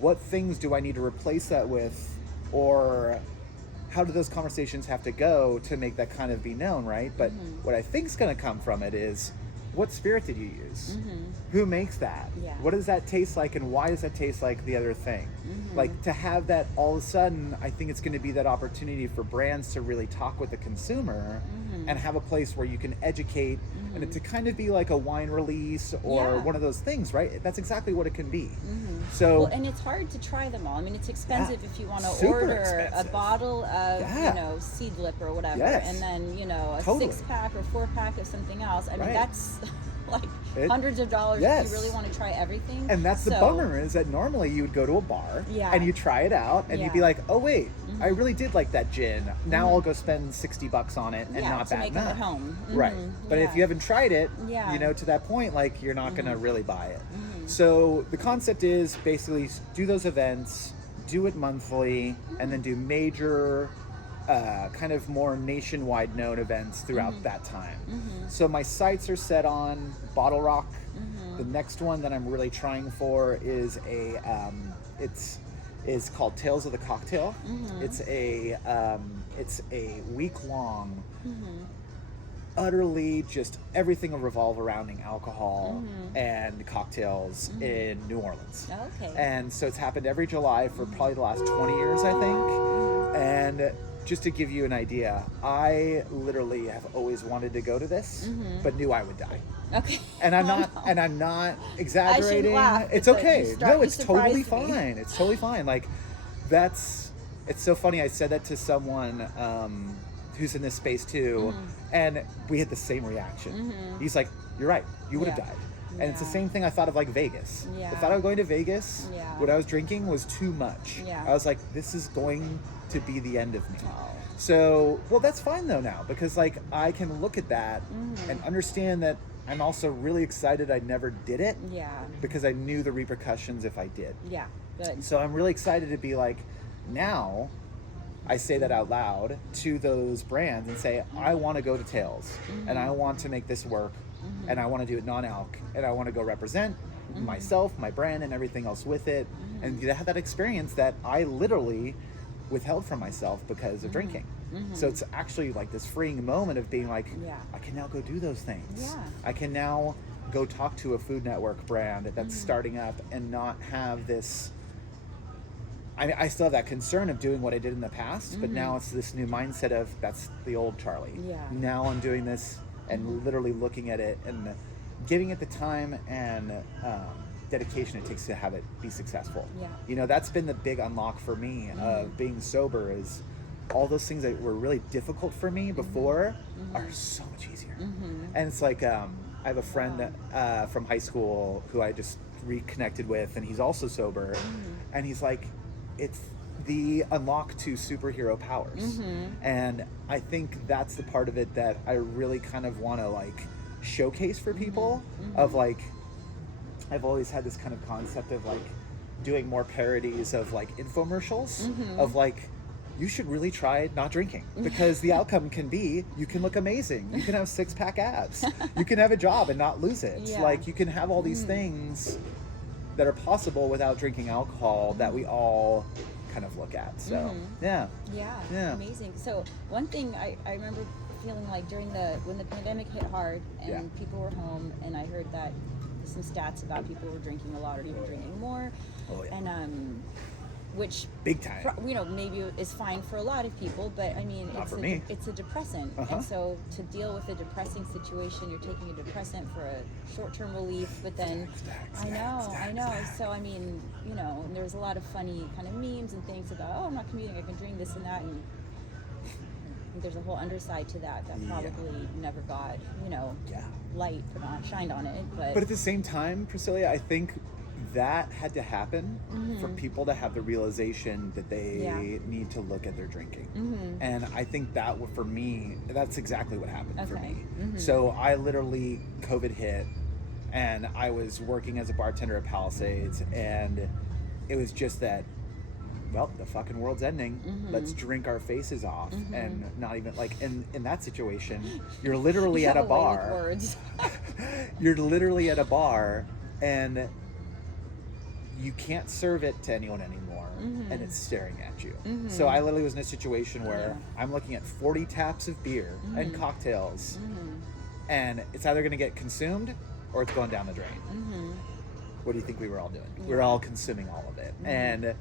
what things do I need to replace that with, or how do those conversations have to go to make that kind of be known, right? But what I think is going to come from it is, what spirit did you use? Who makes that? What does that taste like, and why does that taste like the other thing? Like, to have that all of a sudden, I think it's going to be that opportunity for brands to really talk with the consumer and have a place where you can educate, and it to kind of be like a wine release or one of those things, right? That's exactly what it can be. So, well, and it's hard to try them all. I mean, it's expensive if you want to order a bottle of seed lip or whatever, and then a 6-pack or 4-pack of something else. I mean, that's like hundreds of dollars if you really want to try everything. And that's the bummer, is that normally you would go to a bar and you try it out and you'd be like, oh wait, I really did like that gin. Now I'll go spend $60 on it and not to make it at home. Right. But if you haven't tried it, to that point, like, you're not going to really buy it. So the concept is basically do those events, do it monthly, and then do major kind of more nationwide known events throughout that time. So my sights are set on Bottle Rock. The next one that I'm really trying for is it's called Tales of the Cocktail. It's a week-long, utterly just everything will revolve around alcohol and cocktails in New Orleans. And so it's happened every July for probably the last 20 years, I think. And just to give you an idea, I literally have always wanted to go to this, but knew I would die. And I'm not exaggerating. Laugh, it's okay. No, it's totally fine. It's totally fine. Like, it's so funny. I said that to someone who's in this space too, and we had the same reaction. He's like, you're right, you would have died. And it's the same thing I thought of, like, Vegas. The thought of going to Vegas, what I was drinking was too much. I was like, this is going to be the end of me. So, well, that's fine though now, because like I can look at that and understand that I'm also really excited I never did it. Because I knew the repercussions if I did. Good. So I'm really excited to be like, now I say that out loud to those brands and say, I want to go to Tales and I want to make this work and I want to do it non-alc and I want to go represent myself, my brand, and everything else with it, and have that experience that I literally withheld from myself because of drinking. So it's actually like this freeing moment of being like, I can now go do those things. I can now go talk to a Food Network brand that's starting up and not have this, I still have that concern of doing what I did in the past, but now it's this new mindset of, that's the old Charlie. Now I'm doing this and literally looking at it and giving it the time and dedication it takes to have it be successful. That's been the big unlock for me of being sober, is all those things that were really difficult for me before are so much easier. And it's like, I have a friend from high school who I just reconnected with, and he's also sober, and he's like, it's the unlock to superhero powers. And I think that's the part of it that I really kind of want to like showcase for people of like, I've always had this kind of concept of like doing more parodies of like infomercials of like, you should really try not drinking, because the outcome can be you can look amazing, you can have 6-pack abs, you can have a job and not lose it. Like you can have all these things that are possible without drinking alcohol that we all kind of look at. So yeah, amazing. So one thing I remember feeling like during when the pandemic hit hard and people were home, and I heard that some stats about people who were drinking a lot or even drinking more, and which big time, you know, maybe is fine for a lot of people, but I mean, it's a depressant, and so to deal with a depressing situation, you're taking a depressant for a short-term relief, but then I know. So I mean, you know, and there's a lot of funny kind of memes and things about, oh, I'm not commuting, I can drink this and that, and there's a whole underside to that probably never got, you know, light shined on it. But at the same time, Priscilla, I think that had to happen for people to have the realization that they need to look at their drinking. And I think that for me, that's exactly what happened for me. So I literally, COVID hit, and I was working as a bartender at Palisades, and it was just that, well, the fucking world's ending. Let's drink our faces off. And not even like in that situation, you're literally at a bar. You're literally at a bar, and you can't serve it to anyone anymore, and it's staring at you. So I literally was in a situation where I'm looking at 40 taps of beer and cocktails, and it's either going to get consumed or it's going down the drain. What do you think we were all doing? We were all consuming all of it. And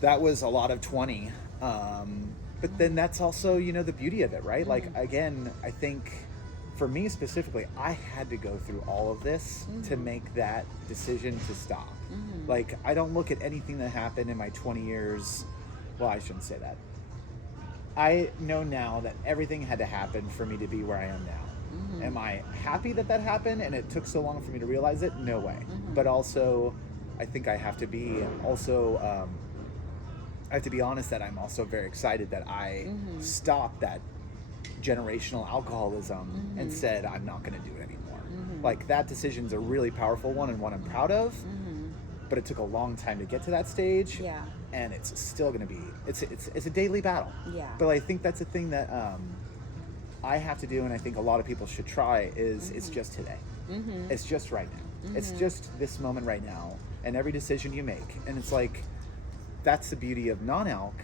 that was a lot of 20. But then that's also, you know, the beauty of it, right? Like, again, I think for me specifically, I had to go through all of this to make that decision to stop. Like, I don't look at anything that happened in my 20 years. Well, I shouldn't say that. I know now that everything had to happen for me to be where I am now. Am I happy that happened and it took so long for me to realize it? No way. But also, I think I have to be also, I have to be honest that I'm also very excited that I stopped that generational alcoholism and said, I'm not going to do it anymore. Like, that decision's a really powerful one and one I'm proud of, but it took a long time to get to that stage. And it's still going to be, it's a daily battle. But I think that's a thing that I have to do, and I think a lot of people should try, is it's just today. It's just right now. It's just this moment right now, and every decision you make. And it's like, that's the beauty of non-alc,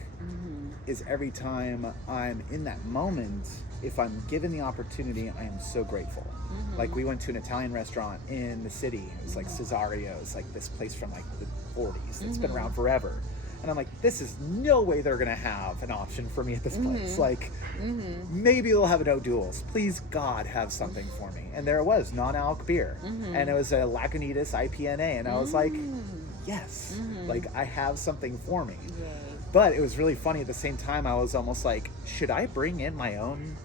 is every time I'm in that moment, if I'm given the opportunity, I am so grateful. Like, we went to an Italian restaurant in the city. It was like Cesario's, like this place from like the 40s. It's been around forever. And I'm like, this is no way they're gonna have an option for me at this place. Like, maybe they'll have O'Doul's. Please, God, have something for me. And there it was, non-alc beer. And it was a Lagunitas IPNA. And I was like, yes, like, I have something for me. But it was really funny. At the same time, I was almost like, should I bring in my own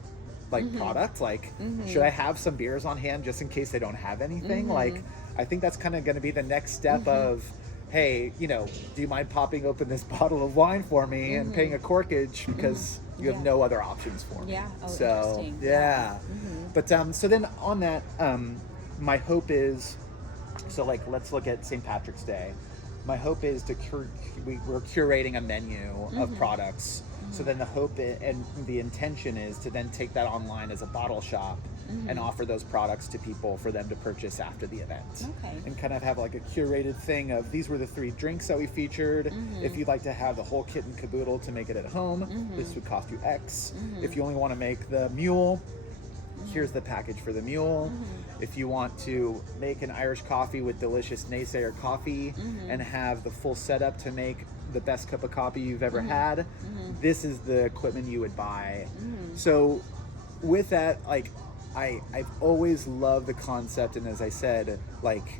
like product? Like, should I have some beers on hand just in case they don't have anything? Like, I think that's kind of going to be the next step of, hey, you know, do you mind popping open this bottle of wine for me and paying a corkage because you have no other options for me? So but so then on that, my hope is, so like, let's look at St. Patrick's Day. My hope is to we're curating a menu of products. So then the hope and the intention is to then take that online as a bottle shop and offer those products to people for them to purchase after the event. And kind of have like a curated thing of, these were the 3 drinks that we featured. If you'd like to have the whole kit and caboodle to make it at home, this would cost you X. If you only want to make the mule, here's the package for the mule. If you want to make an Irish coffee with delicious Naysayer coffee and have the full setup to make the best cup of coffee you've ever had, this is the equipment you would buy. So with that, like, I've always loved the concept, and as I said, like,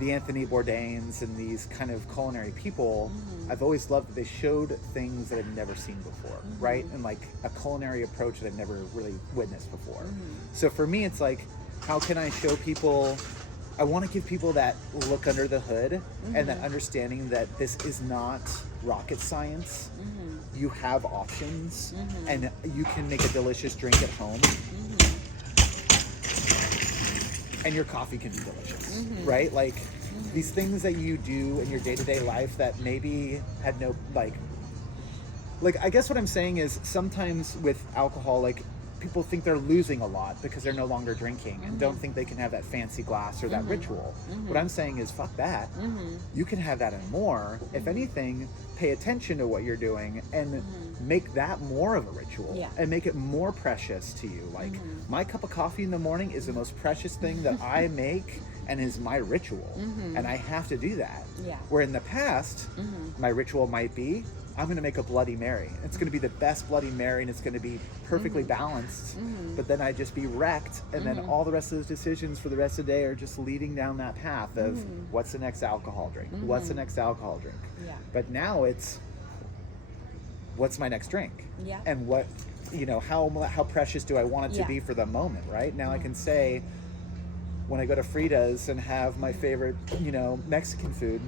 the Anthony Bourdains and these kind of culinary people, I've always loved that they showed things that I've never seen before, right? And like a culinary approach that I've never really witnessed before. So for me, it's like, how can I show people, I want to give people that look under the hood and that understanding that this is not rocket science. You have options and you can make a delicious drink at home. And your coffee can be delicious, right? Like these things that you do in your day-to-day life that maybe had no, like I guess what I'm saying is sometimes with alcohol, like people think they're losing a lot because they're no longer drinking and don't think they can have that fancy glass or that ritual. What I'm saying is fuck that. You can have that and more. If anything, pay attention to what you're doing and make that more of a ritual and make it more precious to you. Like my cup of coffee in the morning is the most precious thing that I make and is my ritual. And I have to do that. Where in the past, my ritual might be, I'm going to make a Bloody Mary. It's going to be the best Bloody Mary and it's going to be perfectly balanced. But then I just be wrecked. And then all the rest of those decisions for the rest of the day are just leading down that path of what's the next alcohol drink? What's the next alcohol drink? But now it's, what's my next drink? And what, you know, how precious do I want it to be for the moment, right? Now I can say, when I go to Frida's and have my favorite, you know, Mexican food,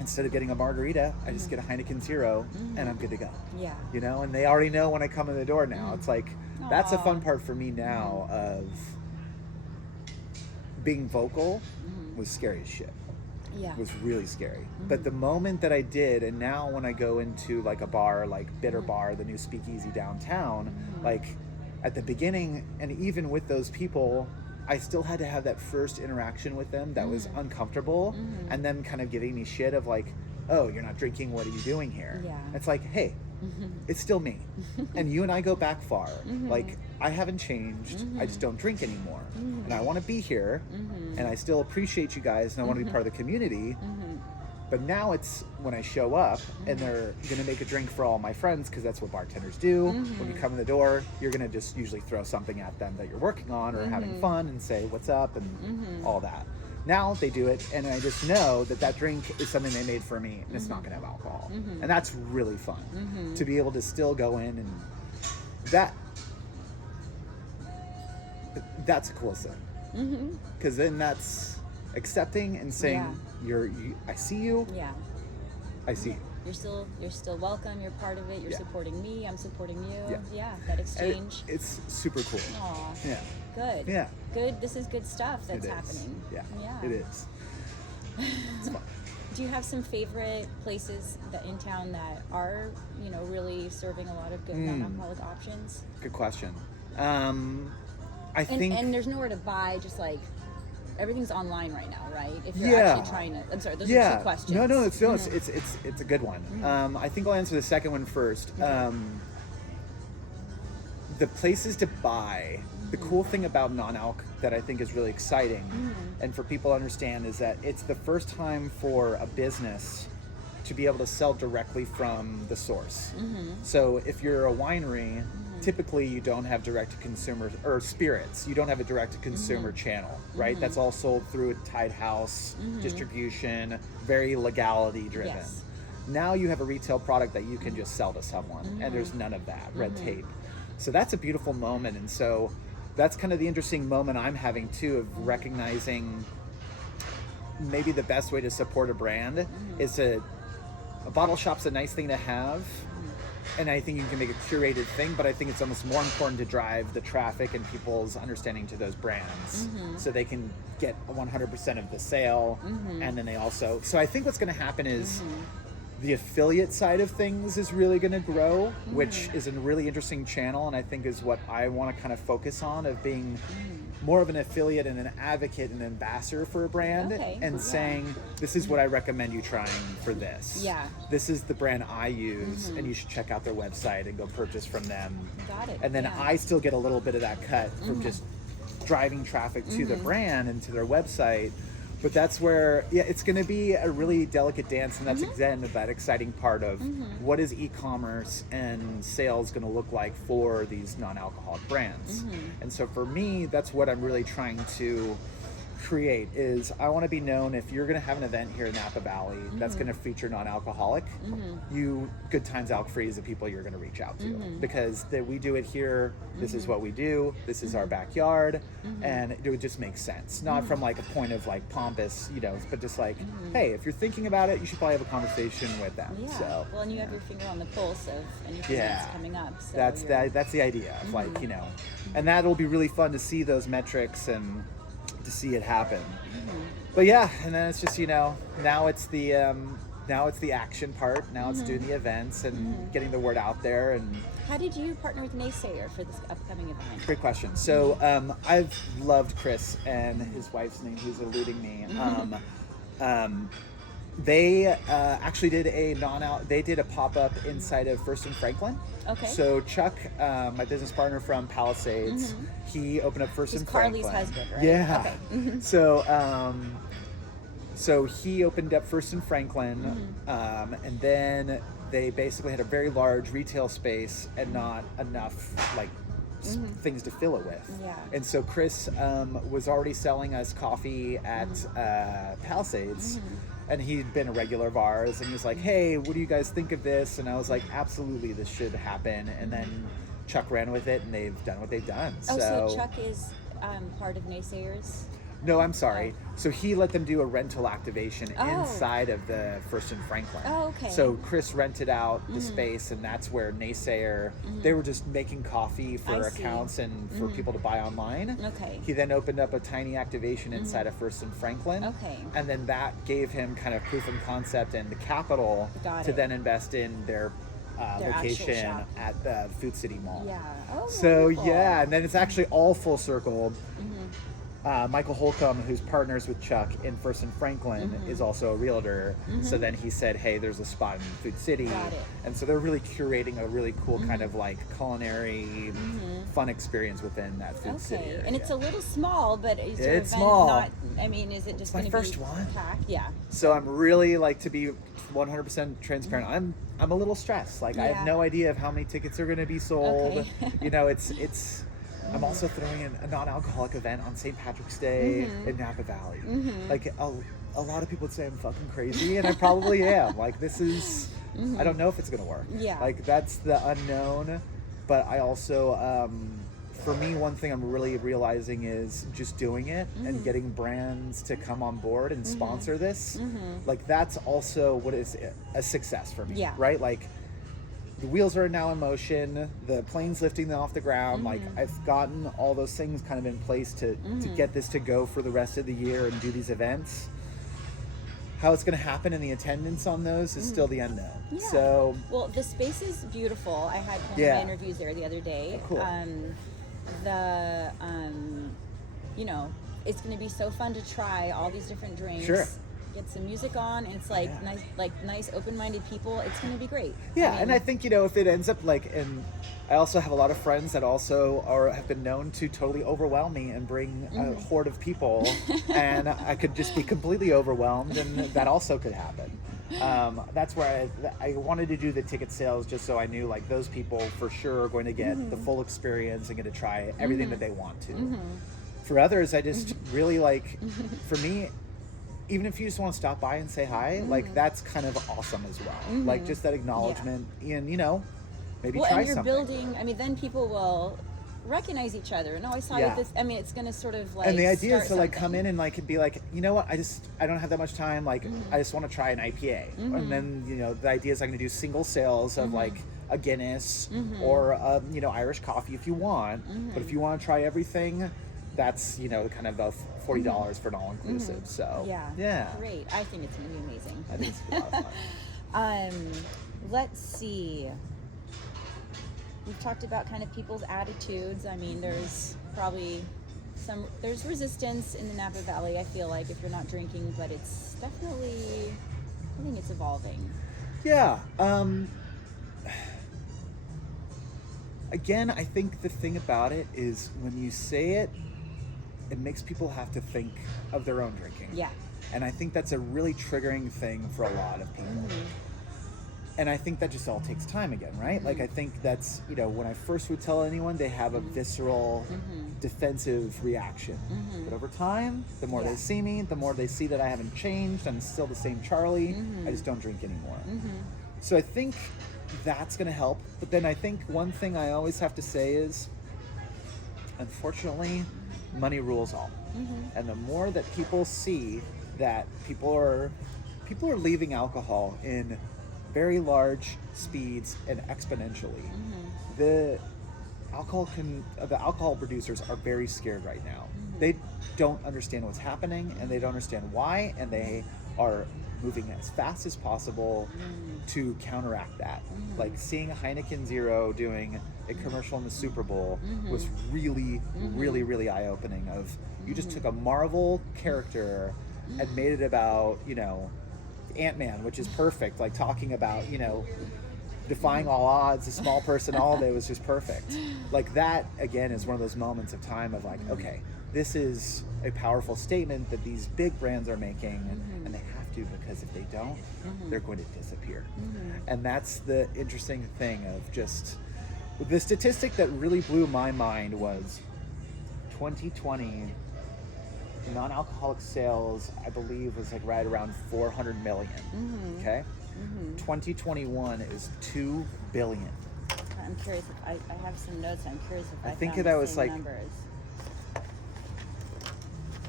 instead of getting a margarita, I just get a Heineken Zero and I'm good to go. You know, and they already know when I come in the door now. It's like, that's a fun part for me now of being vocal was scary as shit. It was really scary. But the moment that I did, and now when I go into like a bar, like Bitter Bar, the new speakeasy downtown, like at the beginning, and even with those people, I still had to have that first interaction with them that was uncomfortable, and them kind of giving me shit of like, oh, you're not drinking, what are you doing here? It's like, hey, it's still me. And you and I go back far. Like, I haven't changed, I just don't drink anymore. And I want to be here, and I still appreciate you guys, and I want to be part of the community. But now it's when I show up and they're going to make a drink for all my friends, because that's what bartenders do. When you come in the door, you're going to just usually throw something at them that you're working on or having fun and say, what's up, and all that. Now they do it, and I just know that that drink is something they made for me, and it's not going to have alcohol. And that's really fun, to be able to still go in, and that's a cool thing. Because then that's accepting and saying, I see you. I see you. You're still welcome. You're part of it. You're supporting me. I'm supporting you. That exchange. It's super cool. Aw. Good. Good. This is good stuff that's happening. It is. It's fun. Do you have some favorite places in town that are, you know, really serving a lot of good non-alcoholic options? Good question. I think, and there's nowhere to buy. Just like everything's online right now, right? If you're actually trying to. I'm sorry. Those are two questions. No. It's a good one. I think I'll answer the second one first. The places to buy. The cool thing about non-alc that I think is really exciting, and for people to understand, is that it's the first time for a business to be able to sell directly from the source. So if you're a winery, typically you don't have direct-to-consumer, or spirits, you don't have a direct-to-consumer channel, right? That's all sold through a tied house, distribution, very legality-driven. Now you have a retail product that you can just sell to someone, and there's none of that red tape. So that's a beautiful moment, and so that's kind of the interesting moment I'm having too, of recognizing maybe the best way to support a brand is a bottle shop's a nice thing to have, and I think you can make a curated thing, but I think it's almost more important to drive the traffic and people's understanding to those brands, so they can get 100% of the sale, and then they also, so I think what's going to happen is the affiliate side of things is really going to grow, which is a really interesting channel, and I think is what I want to kind of focus on, of being more of an affiliate and an advocate and ambassador for a brand, and saying, this is what I recommend you trying for this. This is the brand I use, and you should check out their website and go purchase from them. Got it. And then I still get a little bit of that cut from just driving traffic to the brand and to their website. But that's where, it's going to be a really delicate dance, and that's again that exciting part of what is e-commerce and sales going to look like for these non-alcoholic brands. And so for me, that's what I'm really trying to create is I want to be known, if you're going to have an event here in Napa Valley that's going to feature non-alcoholic, Good Times Alc-Free is the people you're going to reach out to, because we do it here. This is what we do. This is our backyard, and it would just make sense. Not from like a point of like pompous, but just like, hey, if you're thinking about it, you should probably have a conversation with them. Yeah. So, well, and you have your finger on the pulse of anything that's coming up. So that's the idea of like, and that'll be really fun to see those metrics and to see it happen. But yeah, and then it's just, now it's the action part. Now it's doing the events and getting the word out there. And how did you partner with Naysayer for this upcoming event? Great question. So I've loved Chris and his wife's name, who's eluding me. They actually did a pop-up inside of First and Franklin. Okay. So Chuck, my business partner from Palisades, he opened up First and Franklin. Carly's husband, right? Yeah. Okay. So he opened up First and Franklin, and then they basically had a very large retail space and not enough things to fill it with. Yeah. And so Chris was already selling us coffee at Palisades. And he'd been a regular of ours, and he was like, hey, what do you guys think of this? And I was like, absolutely, this should happen. And then Chuck ran with it, and they've done what they've done. Oh, so Chuck is part of Naysayers? No, I'm sorry. So he let them do a rental activation inside of the First and Franklin. Oh, okay. So Chris rented out the space, and that's where Naysayer, they were just making coffee for accounts and for people to buy online. Okay. He then opened up a tiny activation inside of First and Franklin. Okay. And then that gave him kind of proof of concept and the capital to then invest in their location at the Food City Mall. Yeah. Oh, so wonderful. yeah, and then it's actually all full circle. Michael Holcomb, who's partners with Chuck in First and Franklin, is also a realtor. So then he said, hey, there's a spot in Food City. Got it. And so they're really curating a really cool kind of like culinary fun experience within that Food City area. And it's a little small, but is your it's event small. not, I mean, is it just going to be first one. packed? Yeah. So I'm really to be 100% transparent. I'm a little stressed. I have no idea of how many tickets are going to be sold. Okay. I'm also throwing in a non-alcoholic event on St. Patrick's Day in Napa Valley. A lot of people would say I'm fucking crazy, and I probably am. This is, I don't know if it's going to work. Yeah. That's the unknown. But I also, for me, one thing I'm really realizing is just doing it and getting brands to come on board and sponsor this. That's also what is a success for me. Yeah. Right? The wheels are now in motion, the plane's lifting them off the ground. I've gotten all those things kind of in place to get this to go for the rest of the year and do these events. How it's going to happen and the attendance on those is still the unknown. Yeah. So, well, the space is beautiful. I had one of my interviews there the other day. Oh, cool. It's going to be so fun to try all these different drinks. Sure. Get some music on, and it's nice open-minded people. It's going to be great. Yeah, and I think if it ends up and I also have a lot of friends that also have been known to totally overwhelm me and bring a horde of people, and I could just be completely overwhelmed, and that also could happen. That's where I wanted to do the ticket sales just so I knew those people for sure are going to get the full experience and get to try everything that they want to. For others, I just really for me, even if you just want to stop by and say hi, that's kind of awesome as well. Just that acknowledgement and, maybe try and you're something. building, then people will recognize each other. No, I saw you at this. It's going to sort of and the idea is to something. come in and be you know what, I don't have that much time. I just want to try an IPA. And then, the idea is I'm going to do single sales of a Guinness or, Irish coffee if you want. But if you want to try everything, that's kind of the $40 for an all-inclusive. So yeah, great. I think it's gonna be amazing. I think it's gonna be a lot of fun. Let's see, we've talked about kind of people's attitudes. There's probably there's resistance in the Napa Valley, I feel like, if you're not drinking, but it's definitely, I think it's evolving. Yeah. Again, I think the thing about it is when you say it, it makes people have to think of their own drinking. Yeah. And I think that's a really triggering thing for a lot of people. And I think that just all takes time again, right? Like, I think that's, you know, when I first would tell anyone, they have a visceral, defensive reaction. But over time, the more they see me, the more they see that I haven't changed, I'm still the same Charlie, I just don't drink anymore. So I think that's going to help. But then I think one thing I always have to say is, unfortunately, money rules all. And the more that people see that people are leaving alcohol in very large speeds and exponentially, the alcohol producers are very scared right now. They don't understand what's happening, and they don't understand why, and they are moving as fast as possible to counteract that. Like seeing Heineken Zero doing a commercial in the Super Bowl was really, really, really eye-opening. Of you just took a Marvel character and made it about, you know, Ant-Man, which is perfect, like talking about, you know, defying all odds, a small person all day was just perfect. Like that, again, is one of those moments of time of like, okay, this is a powerful statement that these big brands are making, and they have to, because if they don't, they're going to disappear. And that's the interesting thing of just, the statistic that really blew my mind was 2020, non-alcoholic sales, I believe, was like right around 400 million. Okay? 2021 is 2 billion. I'm curious if I have some notes. I'm curious if I think found that the was same like numbers.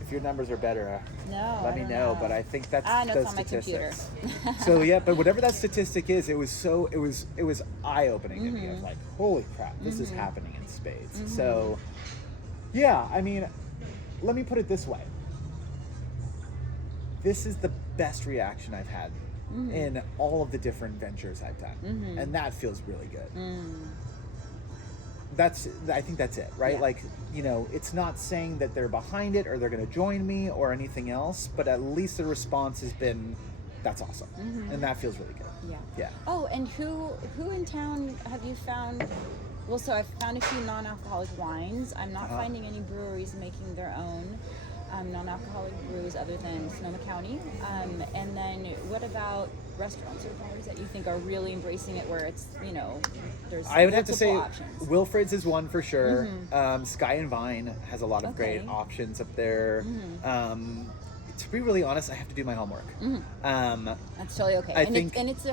If your numbers are better, let me know. But I think that's no, the it's on my computer. So yeah, but whatever that statistic is, it was eye-opening to me. Of like, holy crap, this is happening in spades. So yeah, I mean, let me put it this way. This is the best reaction I've had in all of the different ventures I've done. And that feels really good. I think that's it, right? Yeah. Like, you know, it's not saying that they're behind it or they're going to join me or anything else, but at least the response has been, that's awesome. And that feels really good. Yeah. Oh, and who in town have you found? Well, so I've found a few non-alcoholic wines. I'm not finding any breweries making their own non-alcoholic brews other than Sonoma County. And then what about restaurants or bars that you think are really embracing it, where it's, you know, there's I would have to say options? Wilfred's is one for sure. Sky and Vine has a lot of great options up there. To be really honest, I have to do my homework. That's totally okay. I think it's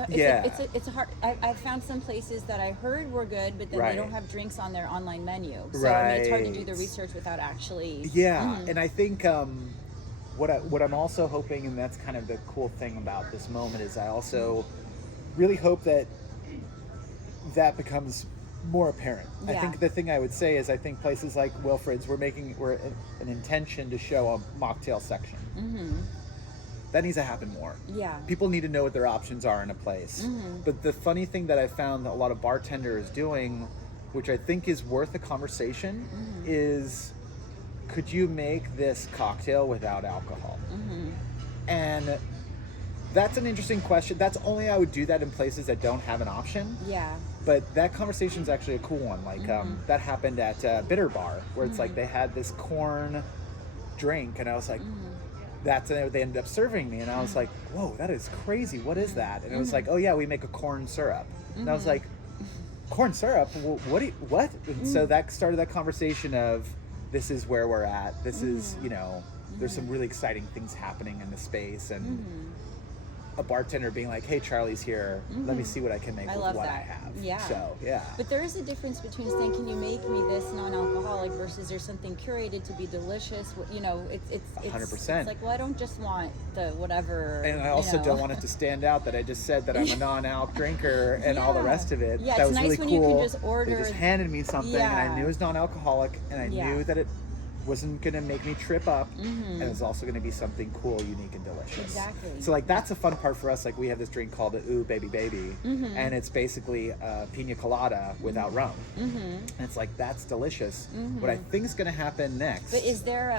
a hard. I've found some places that I heard were good, but then they don't have drinks on their online menu. So I mean, it's hard to do the research without actually. Yeah, and I think what I'm also hoping, and that's kind of the cool thing about this moment, is I also really hope that becomes more apparent. I think the thing I would say is I think places like Wilfred's, we're an intention to show a mocktail section. That needs to happen more. Yeah. People need to know what their options are in a place. But the funny thing that I found that a lot of bartenders doing, which I think is worth a conversation, is could you make this cocktail without alcohol? And that's an interesting question. That's only I would do that in places that don't have an option. Yeah. But that conversation is actually a cool one. Like that happened at Bitter Bar, where it's like they had this corn drink, and I was like, that's what they ended up serving me, and I was like, whoa, that is crazy. What is that? And it was like, oh yeah, we make a corn syrup. And I was like, corn syrup? Well, what? And so that started that conversation of, this is where we're at. This is, you know, there's some really exciting things happening in the space, and a bartender being like, hey, Charlie's here. Let me see what I can make with what I have. Yeah. So, yeah. But there is a difference between saying, can you make me this non-alcoholic versus there's something curated to be delicious. You know, it's 100%. It's like, well, I don't just want the whatever. And I also don't want it to stand out that I just said that I'm a non-alc drinker and all the rest of it. Yeah, that it's was nice really when cool. you can just order. They just handed me something, and I knew it was non-alcoholic, and I knew that it wasn't going to make me trip up, and it was also going to be something cool, unique, and delicious. Exactly. So, like, that's a fun part for us. Like, we have this drink called the Ooh Baby Baby, and it's basically a pina colada without rum. And it's like, that's delicious. What I think is going to happen next... But is there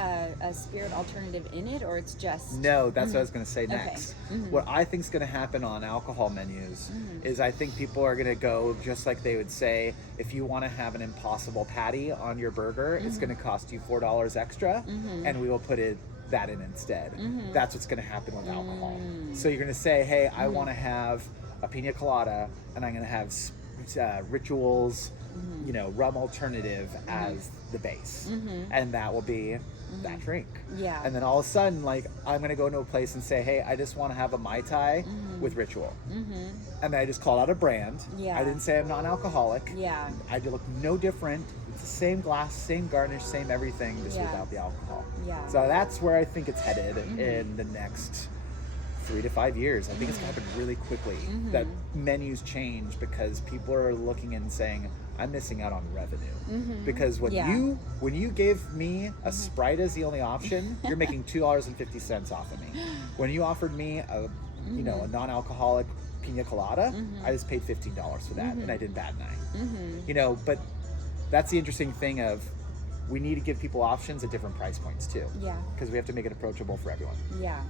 a spirit alternative in it, or it's just... No, that's what I was going to say next. What I think is going to happen on alcohol menus is I think people are going to go just like they would say, if you want to have an Impossible Patty on your burger, it's going to cost you $4 extra, and we will put that in instead. That's what's going to happen with alcohol. So you're going to say, hey, I want to have a pina colada, and I'm going to have rituals, rum alternative as the base. And that will be that drink. Yeah. And then all of a sudden, like, I'm going to go into a place and say, hey, I just want to have a Mai Tai with ritual. And then I just called out a brand. Yeah. I didn't say I'm non-alcoholic. Yeah. I look no different. It's the same glass, same garnish, same everything, just without the alcohol. Yeah. So that's where I think it's headed in the next 3 to 5 years. I think it's going to happen really quickly. That menus change because people are looking and saying, I'm missing out on revenue. Because when you gave me a Sprite as the only option, you're making $2.50 off of me. When you offered me a a non-alcoholic pina colada, I just paid $15 for that, and I did bat night. But that's the interesting thing of, we need to give people options at different price points too. Yeah. Because we have to make it approachable for everyone. Yeah.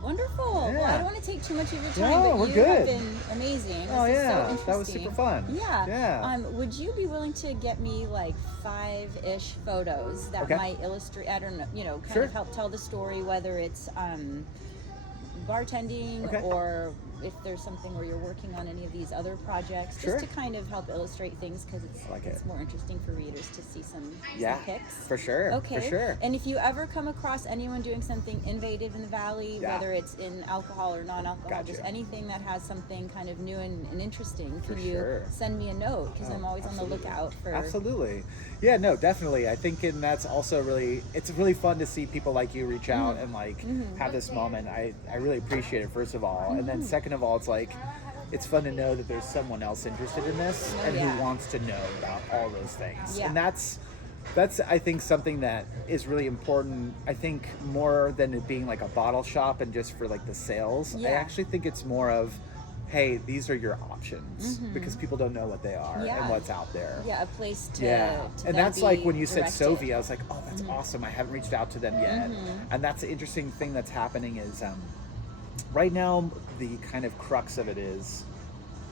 Wonderful. Yeah. Well, I don't want to take too much of your time, but you have been amazing. This is so interesting. That was super fun. Yeah. Would you be willing to get me like 5-ish photos that might illustrate, I don't know, kind of help tell the story, whether it's bartending or if there's something where you're working on any of these other projects, just to kind of help illustrate things, because it's more interesting for readers to see some pics. For sure. Okay. For sure. And if you ever come across anyone doing something innovative in the Valley, whether it's in alcohol or non-alcohol, just anything that has something kind of new and interesting, can you send me a note? Because I'm always on the lookout for... Absolutely. Yeah, no, definitely. I think, and that's also it's really fun to see people like you reach out and like have this moment. I really appreciate it, first of all. And then second of all, it's like, it's fun to know that there's someone else interested in this and who wants to know about all those things. And that's I think something that is really important. I think more than it being like a bottle shop and just for like the sales, I actually think it's more of, hey, these are your options, because people don't know what they are and what's out there. Yeah, a place to and that's like when you directed. said Sovi, I was like, oh, that's awesome. I haven't reached out to them yet. And that's the interesting thing that's happening is right now, the kind of crux of it is,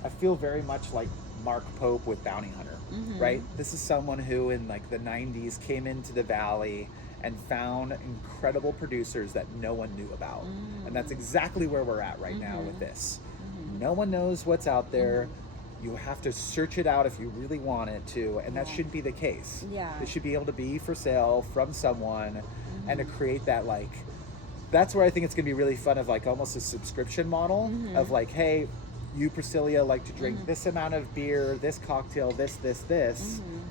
I feel very much like Mark Pope with Bounty Hunter, right? This is someone who in like the 90s came into the Valley and found incredible producers that no one knew about. And that's exactly where we're at right now with this. No one knows what's out there. You have to search it out if you really want it to, and that shouldn't be the case. It should be able to be for sale from someone, and to create that, like, that's where I think it's going to be really fun, of like almost a subscription model of like, hey, you, Priscilla, like to drink this amount of beer, this cocktail, this.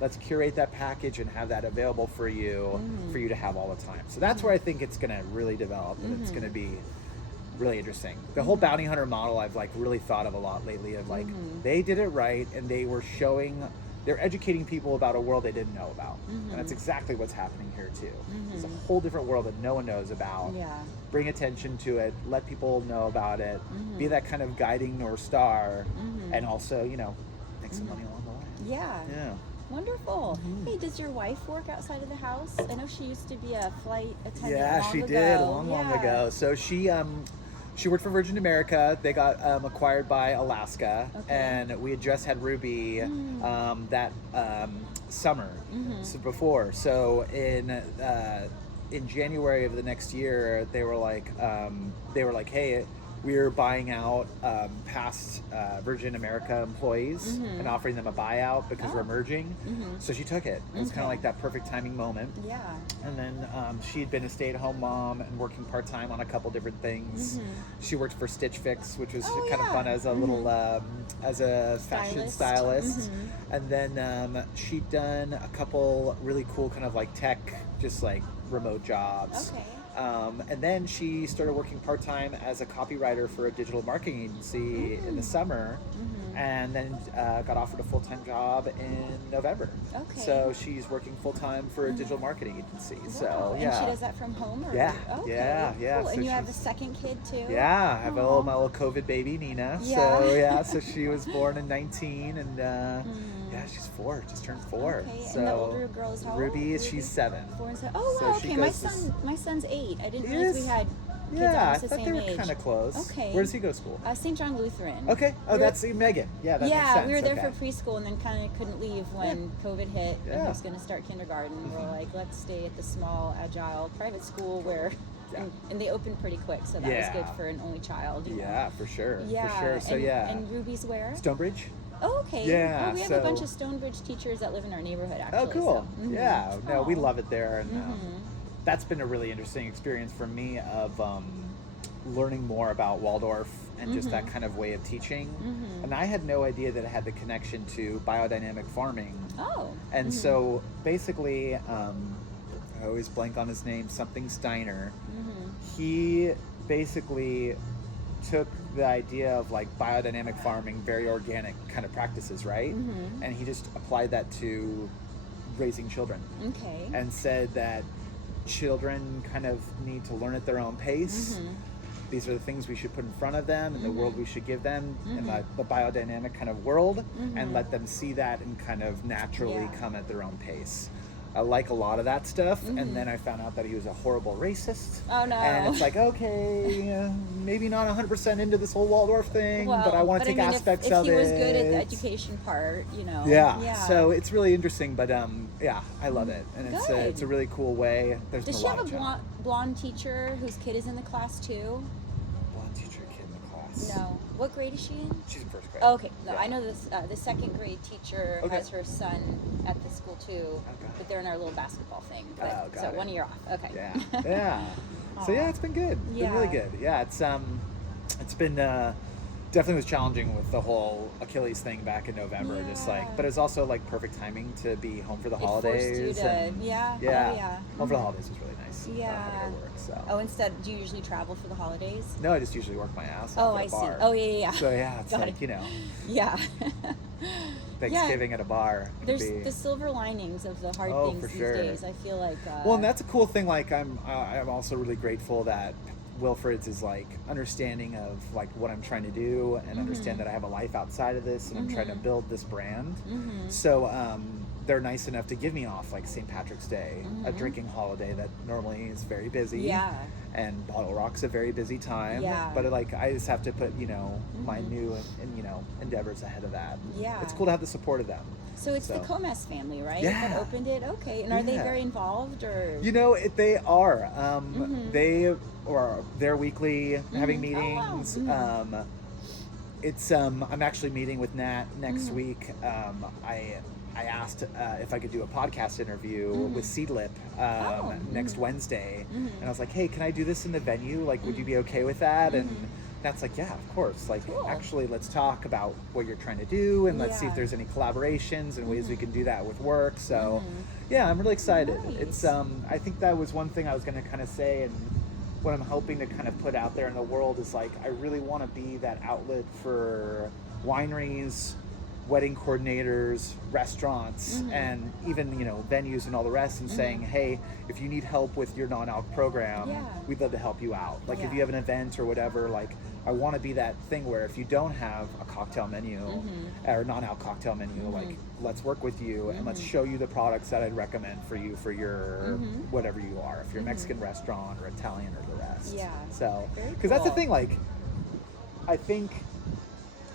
Let's curate that package and have that available for you to have all the time. So that's where I think it's going to really develop, and it's going to be really interesting. The whole bounty hunter model I've like really thought of a lot lately, of like, they did it right, and they're educating people about a world they didn't know about. And that's exactly what's happening here too. It's a whole different world that no one knows about. Bring attention to it, let people know about it, be that kind of guiding North Star, and also, make some money along the way. Yeah. Wonderful. Hey, does your wife work outside of the house? I know she used to be a flight attendant. Yeah, she did long ago. So she worked for Virgin America. They got acquired by Alaska, and we had just had Ruby that summer. So before, in January of the next year, they were like, hey, we're buying out past Virgin America employees and offering them a buyout because we're merging. So she took it. It was kind of like that perfect timing moment. And then she had been a stay-at-home mom and working part-time on a couple different things. She worked for Stitch Fix, which was kind of fun as a little as a fashion stylist. And then she'd done a couple really cool kind of like tech, just like remote jobs. And then she started working part-time as a copywriter for a digital marketing agency in the summer, and then got offered a full-time job in November. So she's working full-time for a digital marketing agency. So And she does that from home? Or? Yeah. Cool. So and you have a second kid too? Yeah, I have my little COVID baby, Nina. So she was born in 19, and she's 4, just turned 4. So and the older girl is how old? Ruby, she's 7. 4 and 7. Oh, wow, so my son's 8. I didn't realize we had kids I almost the thought same they were age. kind of close. Where does he go to school? St. John Lutheran. Okay. Oh, that's Megan. Yeah, that makes sense. We were there for preschool, and then kind of couldn't leave when COVID hit and he was going to start kindergarten. We're like, let's stay at the small, agile private school where And they opened pretty quick, so that was good for an only child. You know? For sure. Yeah, for sure. So and Ruby's where? Stonebridge. Oh, okay. Yeah, we have a bunch of Stonebridge teachers that live in our neighborhood, actually. Oh, cool. So. Yeah. No, we love it there, and that's been a really interesting experience for me of learning more about Waldorf and just that kind of way of teaching. And I had no idea that it had the connection to biodynamic farming. Oh. And so basically, I always blank on his name, something Steiner. He basically took the idea of like biodynamic farming, very organic kind of practices, right? And he just applied that to raising children. Okay. And said that children kind of need to learn at their own pace. These are the things we should put in front of them and the world we should give them in the biodynamic kind of world, and let them see that and kind of naturally come at their own pace. I like a lot of that stuff, and then I found out that he was a horrible racist. Oh no! And it's like, okay, maybe not 100% into this whole Waldorf thing, but I want to take aspects of it. If he was good at the education part, you know. Yeah. So it's really interesting, but I love it, and it's a really cool way. Does she have a blonde teacher whose kid is in the class too? Blonde teacher, kid in the class. No. What grade is she in? She's in first grade. Oh, okay. No, I know this. The second grade teacher has her son at the school too, but they're in our little basketball thing. But, so 1 year off. Okay. Yeah. So it's been good. It's been really good. Yeah, it's been definitely was challenging with the whole Achilles thing back in November. Just like, but it's also like perfect timing to be home for the holidays. Forced you to, home for the holidays was really nice. Yeah. Work, so. Oh, instead, do you usually travel for the holidays? No, I just usually work my ass off at a bar. Oh, yeah. So it's like, you know. Yeah. Thanksgiving at a bar. There's the silver linings of the hard things these days. I feel like. Well, and that's a cool thing. Like, I'm also really grateful that Wilfred's is like understanding of like what I'm trying to do, and understand that I have a life outside of this, and I'm trying to build this brand. So they're nice enough to give me off like St. Patrick's Day, a drinking holiday that normally is very busy. Yeah. And Bottle Rock's a very busy time. Yeah. But like I just have to put my new and endeavors ahead of that. Yeah. It's cool to have the support of them. So it's the Comas family, right? Yeah. That opened it. Okay. And are they very involved, or? They are. They're weekly having meetings. Oh, wow. It's I'm actually meeting with Nat next week. I asked if I could do a podcast interview with Seedlip next Wednesday, and I was like, "Hey, can I do this in the venue? Like, would you be okay with that?" And Nat's like, "Yeah, of course. Like, actually, let's talk about what you're trying to do, and let's see if there's any collaborations and ways we can do that with work." So, I'm really excited. Nice. It's I think that was one thing I was going to kind of say, and what I'm hoping to kind of put out there in the world is like, I really want to be that outlet for wineries, wedding coordinators, restaurants, and even venues and all the rest, and saying, hey, if you need help with your non-alc program, we'd love to help you out. Like if you have an event or whatever, like I want to be that thing where if you don't have a cocktail menu or non-alc cocktail menu, like let's work with you and let's show you the products that I'd recommend for you for your whatever you are, if you're a Mexican restaurant or Italian or the rest. Yeah. So because that's the thing, like I think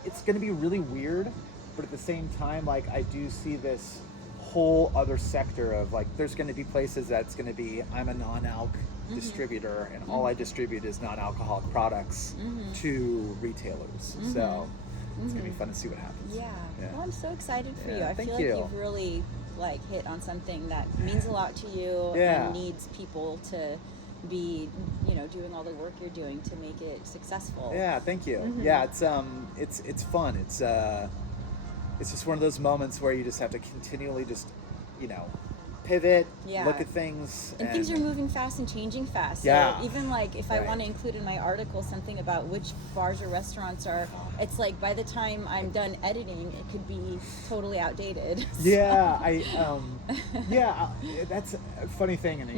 it's going to be really weird, but at the same time, like I do see this whole other sector of like there's going to be places that's going to be I'm a non-alc distributor and all I distribute is non-alcoholic products to retailers. So it's going to be fun to see what happens. Yeah. Well, I'm so excited for you. I feel like you've really like hit on something that means a lot to you and needs people to be doing all the work you're doing to make it successful. Yeah, thank you. Yeah, it's fun. It's just one of those moments where you just have to continually just pivot, look at things, and things are moving fast and changing fast. So even like if I want to include in my article something about which bars or restaurants are, it's like by the time I'm done editing, it could be totally outdated. Yeah, that's a funny thing, and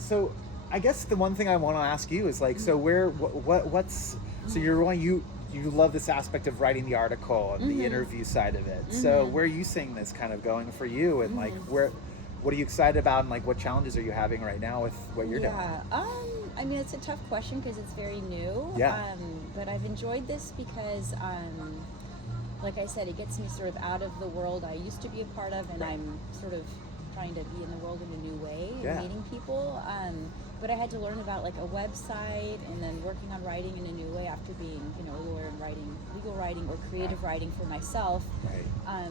so I guess the one thing I want to ask you is like, so what's so you love this aspect of writing the article and the interview side of it. So where are you seeing this kind of going for you, and like what are you excited about, and like what challenges are you having right now with what you're doing? I mean, it's a tough question because it's very new. But I've enjoyed this because like I said, it gets me sort of out of the world I used to be a part of, and I'm sort of trying to be in the world in a new way and meeting people. But I had to learn about like a website and then working on writing in a new way after being, you know, a lawyer and writing legal writing or creative writing for myself. Right.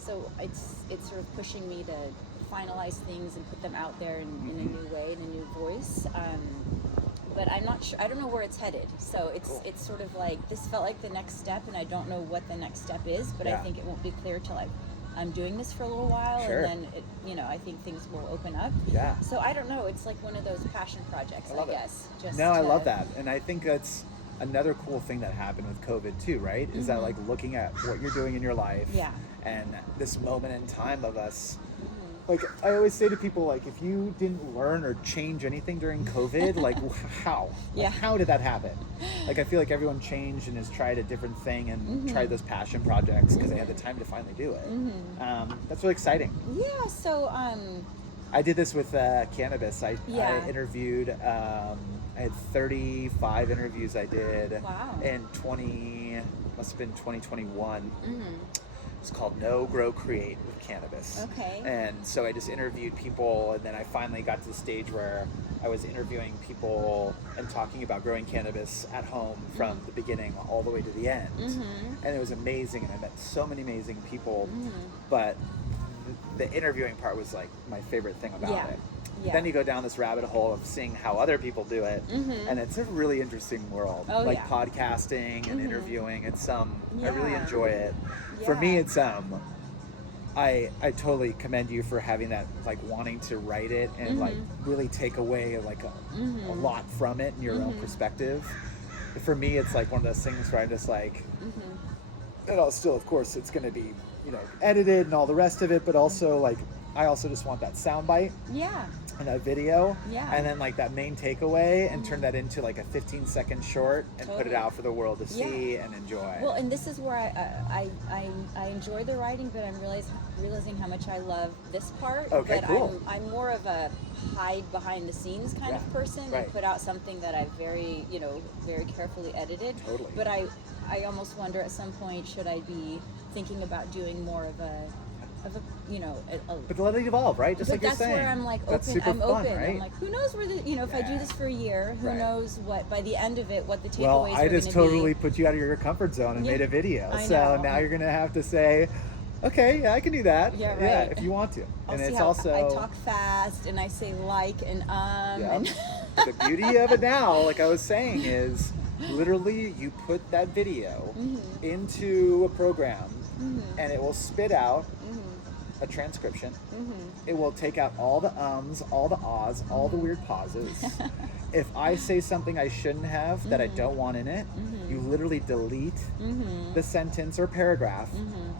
So it's sort of pushing me to finalize things and put them out there in a new way, in a new voice. But I'm not sure. I don't know where it's headed. So it's sort of like this felt like the next step, and I don't know what the next step is. But I think it won't be clear till I'm doing this for a little while, and then I think things will open up. Yeah. So I don't know. It's like one of those passion projects, I guess. I love that, and I think that's another cool thing that happened with COVID too, right? Is that like looking at what you're doing in your life, and this moment in time of us. Like, I always say to people, like, if you didn't learn or change anything during COVID, like, how? Like, how did that happen? Like, I feel like everyone changed and has tried a different thing and tried those passion projects because they had the time to finally do it. That's really exciting. Yeah, so... I did this with cannabis. I interviewed... I had 35 interviews I did in must have been 2021. It's called Know, Grow, Create with cannabis. Okay. And so I just interviewed people, and then I finally got to the stage where I was interviewing people and talking about growing cannabis at home from the beginning all the way to the end. And it was amazing, and I met so many amazing people. But the interviewing part was like my favorite thing about it. Yeah. Then you go down this rabbit hole of seeing how other people do it, and it's a really interesting world. Podcasting and interviewing. It's I really enjoy it. Yeah. For me, it's I totally commend you for having that, like, wanting to write it and like really take away like a lot from it and your own perspective. For me, it's like one of those things where I'm just like, and I'll still, of course, it's going to be, you know, edited and all the rest of it, but also like I also just want that soundbite. Yeah. And that video. Yeah. And then like that main takeaway and turn that into like a 15-second short and put it out for the world to see and enjoy. Well, and this is where I enjoy the writing, but I'm realizing how much I love this part. Okay, but cool. I'm more of a hide behind the scenes kind of person and put out something that I've very carefully edited. Totally. But I almost wonder at some point, should I be thinking about doing more of a but let it evolve, right? Just like you're saying. That's where I'm like open. I'm open. Right? I'm like, who knows where if I do this for a year, who knows what by the end of it, what the takeaways are going to be. Well, I just totally put you out of your comfort zone and made a video. So now you're going to have to say, okay, I can do that. Yeah, right. Yeah, if you want to. And it's also I talk fast and I say and and the beauty of it now, like I was saying, is literally you put that video into a program and it will spit out a transcription. It will take out all the ums, all the ahs, all the weird pauses. If I say something I shouldn't have that I don't want in it, you literally delete the sentence or paragraph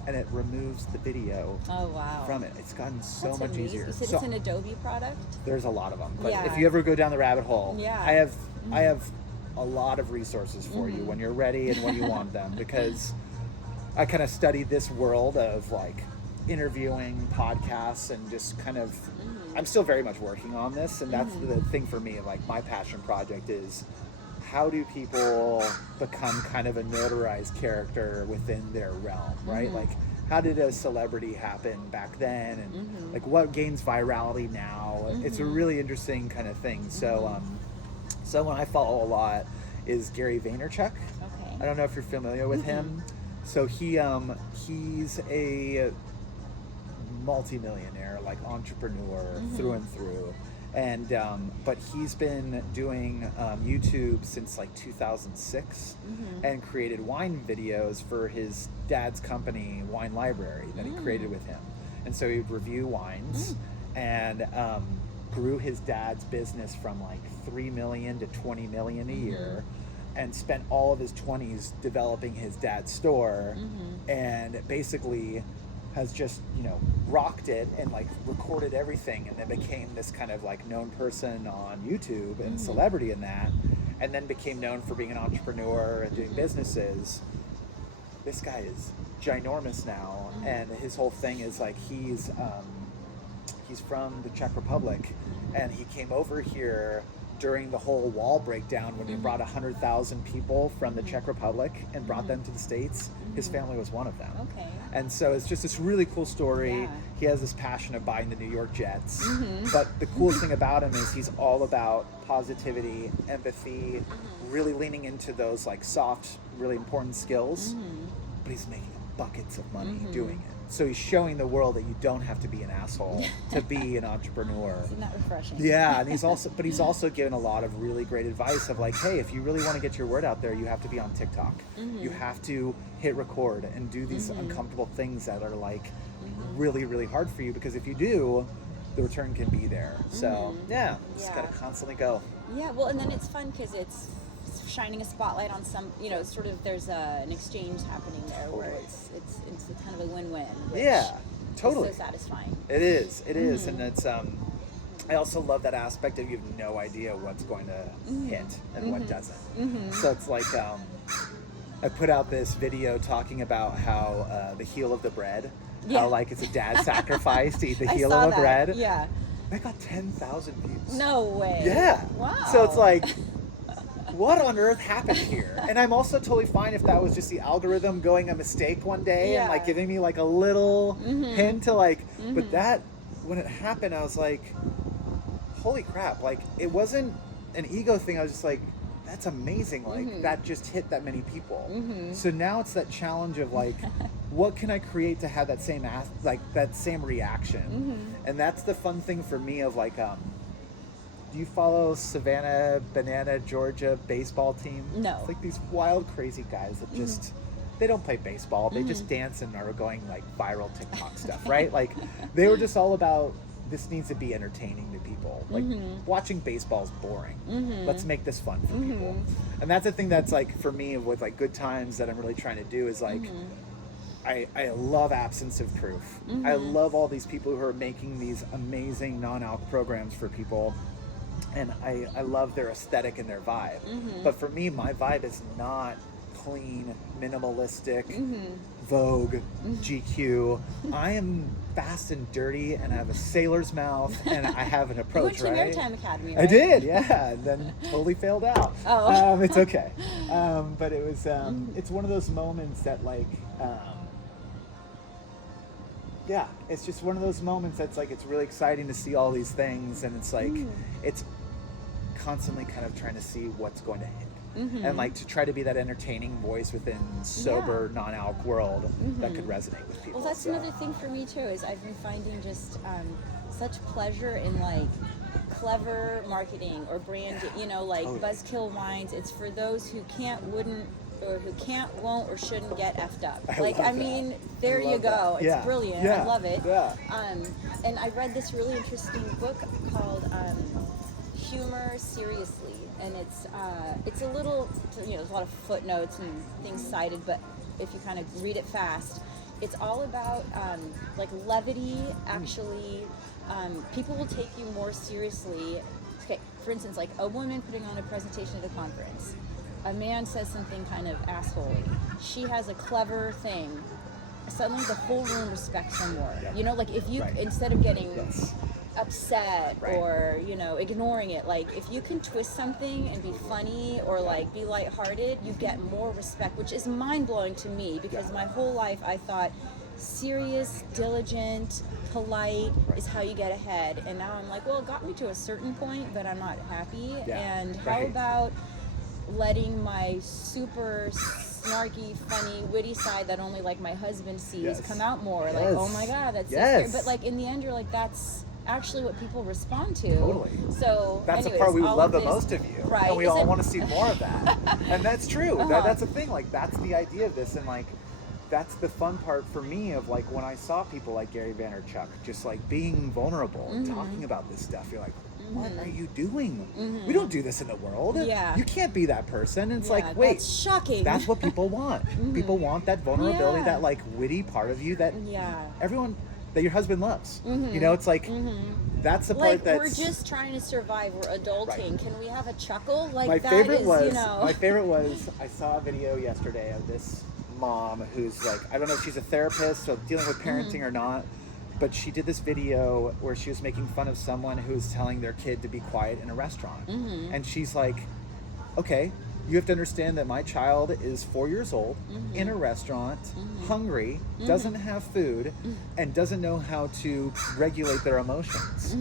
and it removes the video from it. It's gotten so much easier. You said it's an Adobe product? There's a lot of them. But if you ever go down the rabbit hole, I have a lot of resources for you when you're ready and when you want them, because I kind of studied this world of like interviewing, podcasts, and just kind of I'm still very much working on this, and that's the thing for me. Like, my passion project is how do people become kind of a notarized character within their realm, right? Like, how did a celebrity happen back then, and like what gains virality now? It's a really interesting kind of thing. So someone I follow a lot is Gary Vaynerchuk. Okay. I don't know if you're familiar with him. So he's a multi-millionaire, like entrepreneur through and through, and but he's been doing YouTube since like 2006 and created wine videos for his dad's company, Wine Library, that he created with him. And so he would review wines and grew his dad's business from like 3 million to 20 million a year, and spent all of his 20s developing his dad's store, and basically has just, rocked it and like recorded everything, and then became this kind of like known person on YouTube and celebrity in that, and then became known for being an entrepreneur and doing businesses. This guy is ginormous now, and his whole thing is like he's from the Czech Republic, and he came over here during the whole wall breakdown when they brought 100,000 people from the Czech Republic and brought them to the States. His family was one of them. Okay. And so it's just this really cool story. He has this passion of buying the New York Jets. But the coolest thing about him is he's all about positivity, empathy, really leaning into those like soft, really important skills. But he's making buckets of money doing it. So he's showing the world that you don't have to be an asshole to be an entrepreneur. Isn't that refreshing? Yeah, and he's also given a lot of really great advice of like, hey, if you really want to get your word out there, you have to be on TikTok. You have to hit record and do these uncomfortable things that are like really, really hard for you, because if you do, the return can be there. So just gotta constantly go. Yeah, well, and then it's fun because it's shining a spotlight on some, you know, sort of there's an exchange happening there where it's kind of a win-win. Yeah, totally. It's so satisfying. It is, and it's I also love that aspect of you have no idea what's going to hit and what doesn't. So it's like I put out this video talking about how the heel of the bread, how like it's a dad's sacrifice to eat the heel of the bread. Yeah. That got 10,000 views. No way. Yeah. Wow. So it's like, what on earth happened here? And I'm also totally fine if that was just the algorithm going a mistake one day and like giving me like a little hint to like, but that, when it happened, I was like, holy crap. Like, it wasn't an ego thing. I was just like, that's amazing. Like, that just hit that many people. So now it's that challenge of like, what can I create to have that same that same reaction? And that's the fun thing for me of like, do you follow Savannah Banana Georgia baseball team? No. It's like these wild, crazy guys that just, they don't play baseball. They just dance and are going like viral TikTok stuff, right? Like, they were just all about, this needs to be entertaining to people. Like, watching baseball is boring. Let's make this fun for people. And that's the thing that's like, for me, with like Good Times that I'm really trying to do is like, I love absence of proof. I love all these people who are making these amazing non-alc programs for people. And I love their aesthetic and their vibe. But for me, my vibe is not clean, minimalistic, Vogue, GQ. I am fast and dirty, and I have a sailor's mouth, and I have an approach, you went to Maritime Academy, right? I did, yeah, and then totally failed out. It's okay. But it was, it's one of those moments that like, it's just one of those moments that's like, it's really exciting to see all these things, and it's like, it's constantly kind of trying to see what's going to hit. And like to try to be that entertaining voice within sober non-alc world that could resonate with people. Well, that's another thing for me too, is I've been finding just such pleasure in like clever marketing or branding, you know, like buzzkill wines. It's for those who can't, wouldn't, or who can't, won't, or shouldn't get effed up. I mean, there you go. It's brilliant. I love it. And I read this really interesting book called Humor Seriously, and it's a little, you know, there's a lot of footnotes and things cited, but if you kind of read it fast, it's all about like levity. Actually, people will take you more seriously. Okay, for instance, like a woman putting on a presentation at a conference, a man says something kind of assholey, she has a clever thing, suddenly the whole room respects her more. You know, like if you, instead of getting upset or, you know, ignoring it, like if you can twist something and be funny or like be lighthearted, you get more respect, which is mind-blowing to me, because my whole life I thought serious, diligent, polite is how you get ahead, and now I'm like, well, it got me to a certain point, but I'm not happy. And how about letting my super snarky, funny, witty side that only like my husband sees come out more? Like, oh my god, that's so scary. But like in the end, you're like, that's actually what people respond to. Totally. So that's the part we love the most of you, and we all want to see more of that. And that's true. That's the thing. Like, that's the idea of this, and like, that's the fun part for me of like when I saw people like Gary Vaynerchuk just like being vulnerable and talking about this stuff. You're like, what are you doing? We don't do this in the world. You can't be that person. And it's like, wait, that's shocking. That's what people want. People want that vulnerability, that like witty part of you that everyone, that your husband loves. You know, it's like, that's the part that's... we're just trying to survive. We're adulting. Can we have a chuckle? Like, my favorite was, I saw a video yesterday of this mom who's like, I don't know if she's a therapist or dealing with parenting or not, but she did this video where she was making fun of someone who was telling their kid to be quiet in a restaurant. And she's like, okay, you have to understand that my child is 4 years old, in a restaurant, hungry, doesn't have food, and doesn't know how to regulate their emotions.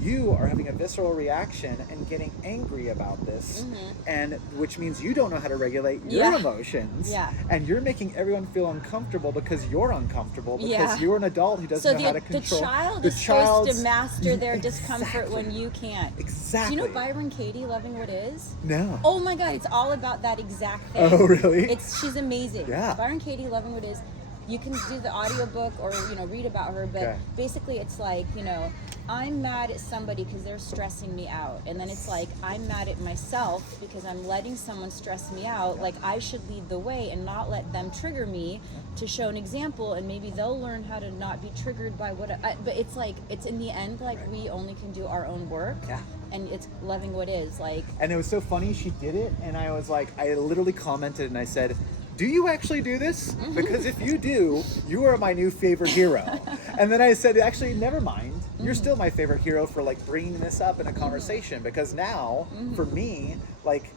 You are having a visceral reaction and getting angry about this, and which means you don't know how to regulate your emotions. And you're making everyone feel uncomfortable because you're uncomfortable, because you're an adult who doesn't know how to control. The child is supposed to master their discomfort when you can't. Exactly. Do you know Byron Katie, Loving What Is? No. Oh my God, it's all about that exact thing. Oh, really? She's amazing. Yeah. Byron Katie, Loving What Is. You can do the audiobook or, read about her, but basically it's like, I'm mad at somebody because they're stressing me out. And then it's like, I'm mad at myself because I'm letting someone stress me out. Like, I should lead the way and not let them trigger me to show an example, and maybe they'll learn how to not be triggered by but it's like, it's in the end, like, we only can do our own work. And it's loving what is, like. And it was so funny, she did it, and I was like, I literally commented and I said, do you actually do this? Because if you do, you are my new favorite hero. And then I said, actually, never mind. You're still my favorite hero for like bringing this up in a conversation, because now, for me, like,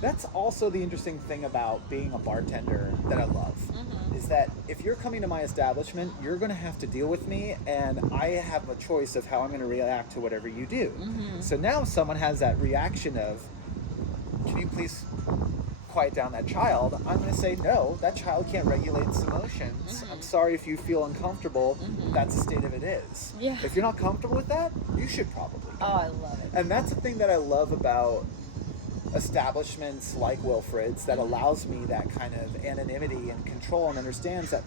that's also the interesting thing about being a bartender that I love, is that if you're coming to my establishment, you're going to have to deal with me, and I have a choice of how I'm going to react to whatever you do. So now if someone has that reaction of, can you please quiet down that child, I'm going to say, no, that child can't regulate its emotions. I'm sorry if you feel uncomfortable. That's the state of it is. If you're not comfortable with that, you should probably go. Oh, I love it. And that's the thing that I love about establishments like Wilfred's, that allows me that kind of anonymity and control, and understands that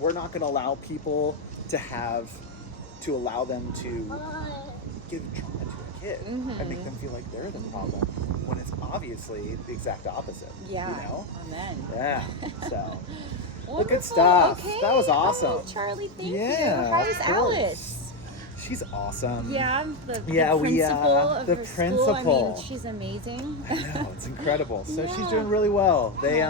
we're not going to allow people to allow them to give trauma to a kid and make them feel like they're the problem, when it's obviously the exact opposite. Amen. Yeah. So well, good stuff. Okay. That was awesome. Oh, Charlie, thank you. How's Alice? She's awesome. Yeah, the principal of her principal. School. I mean, she's amazing. I know, it's incredible. So she's doing really well. They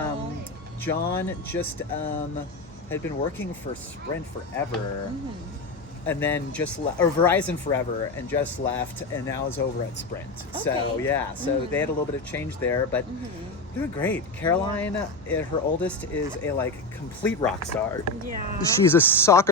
John just had been working for Sprint forever, and then or Verizon forever, and just left, and now is over at Sprint. So so they had a little bit of change there, but doing great. Caroline, her oldest, is a complete rock star. Yeah. She's a soccer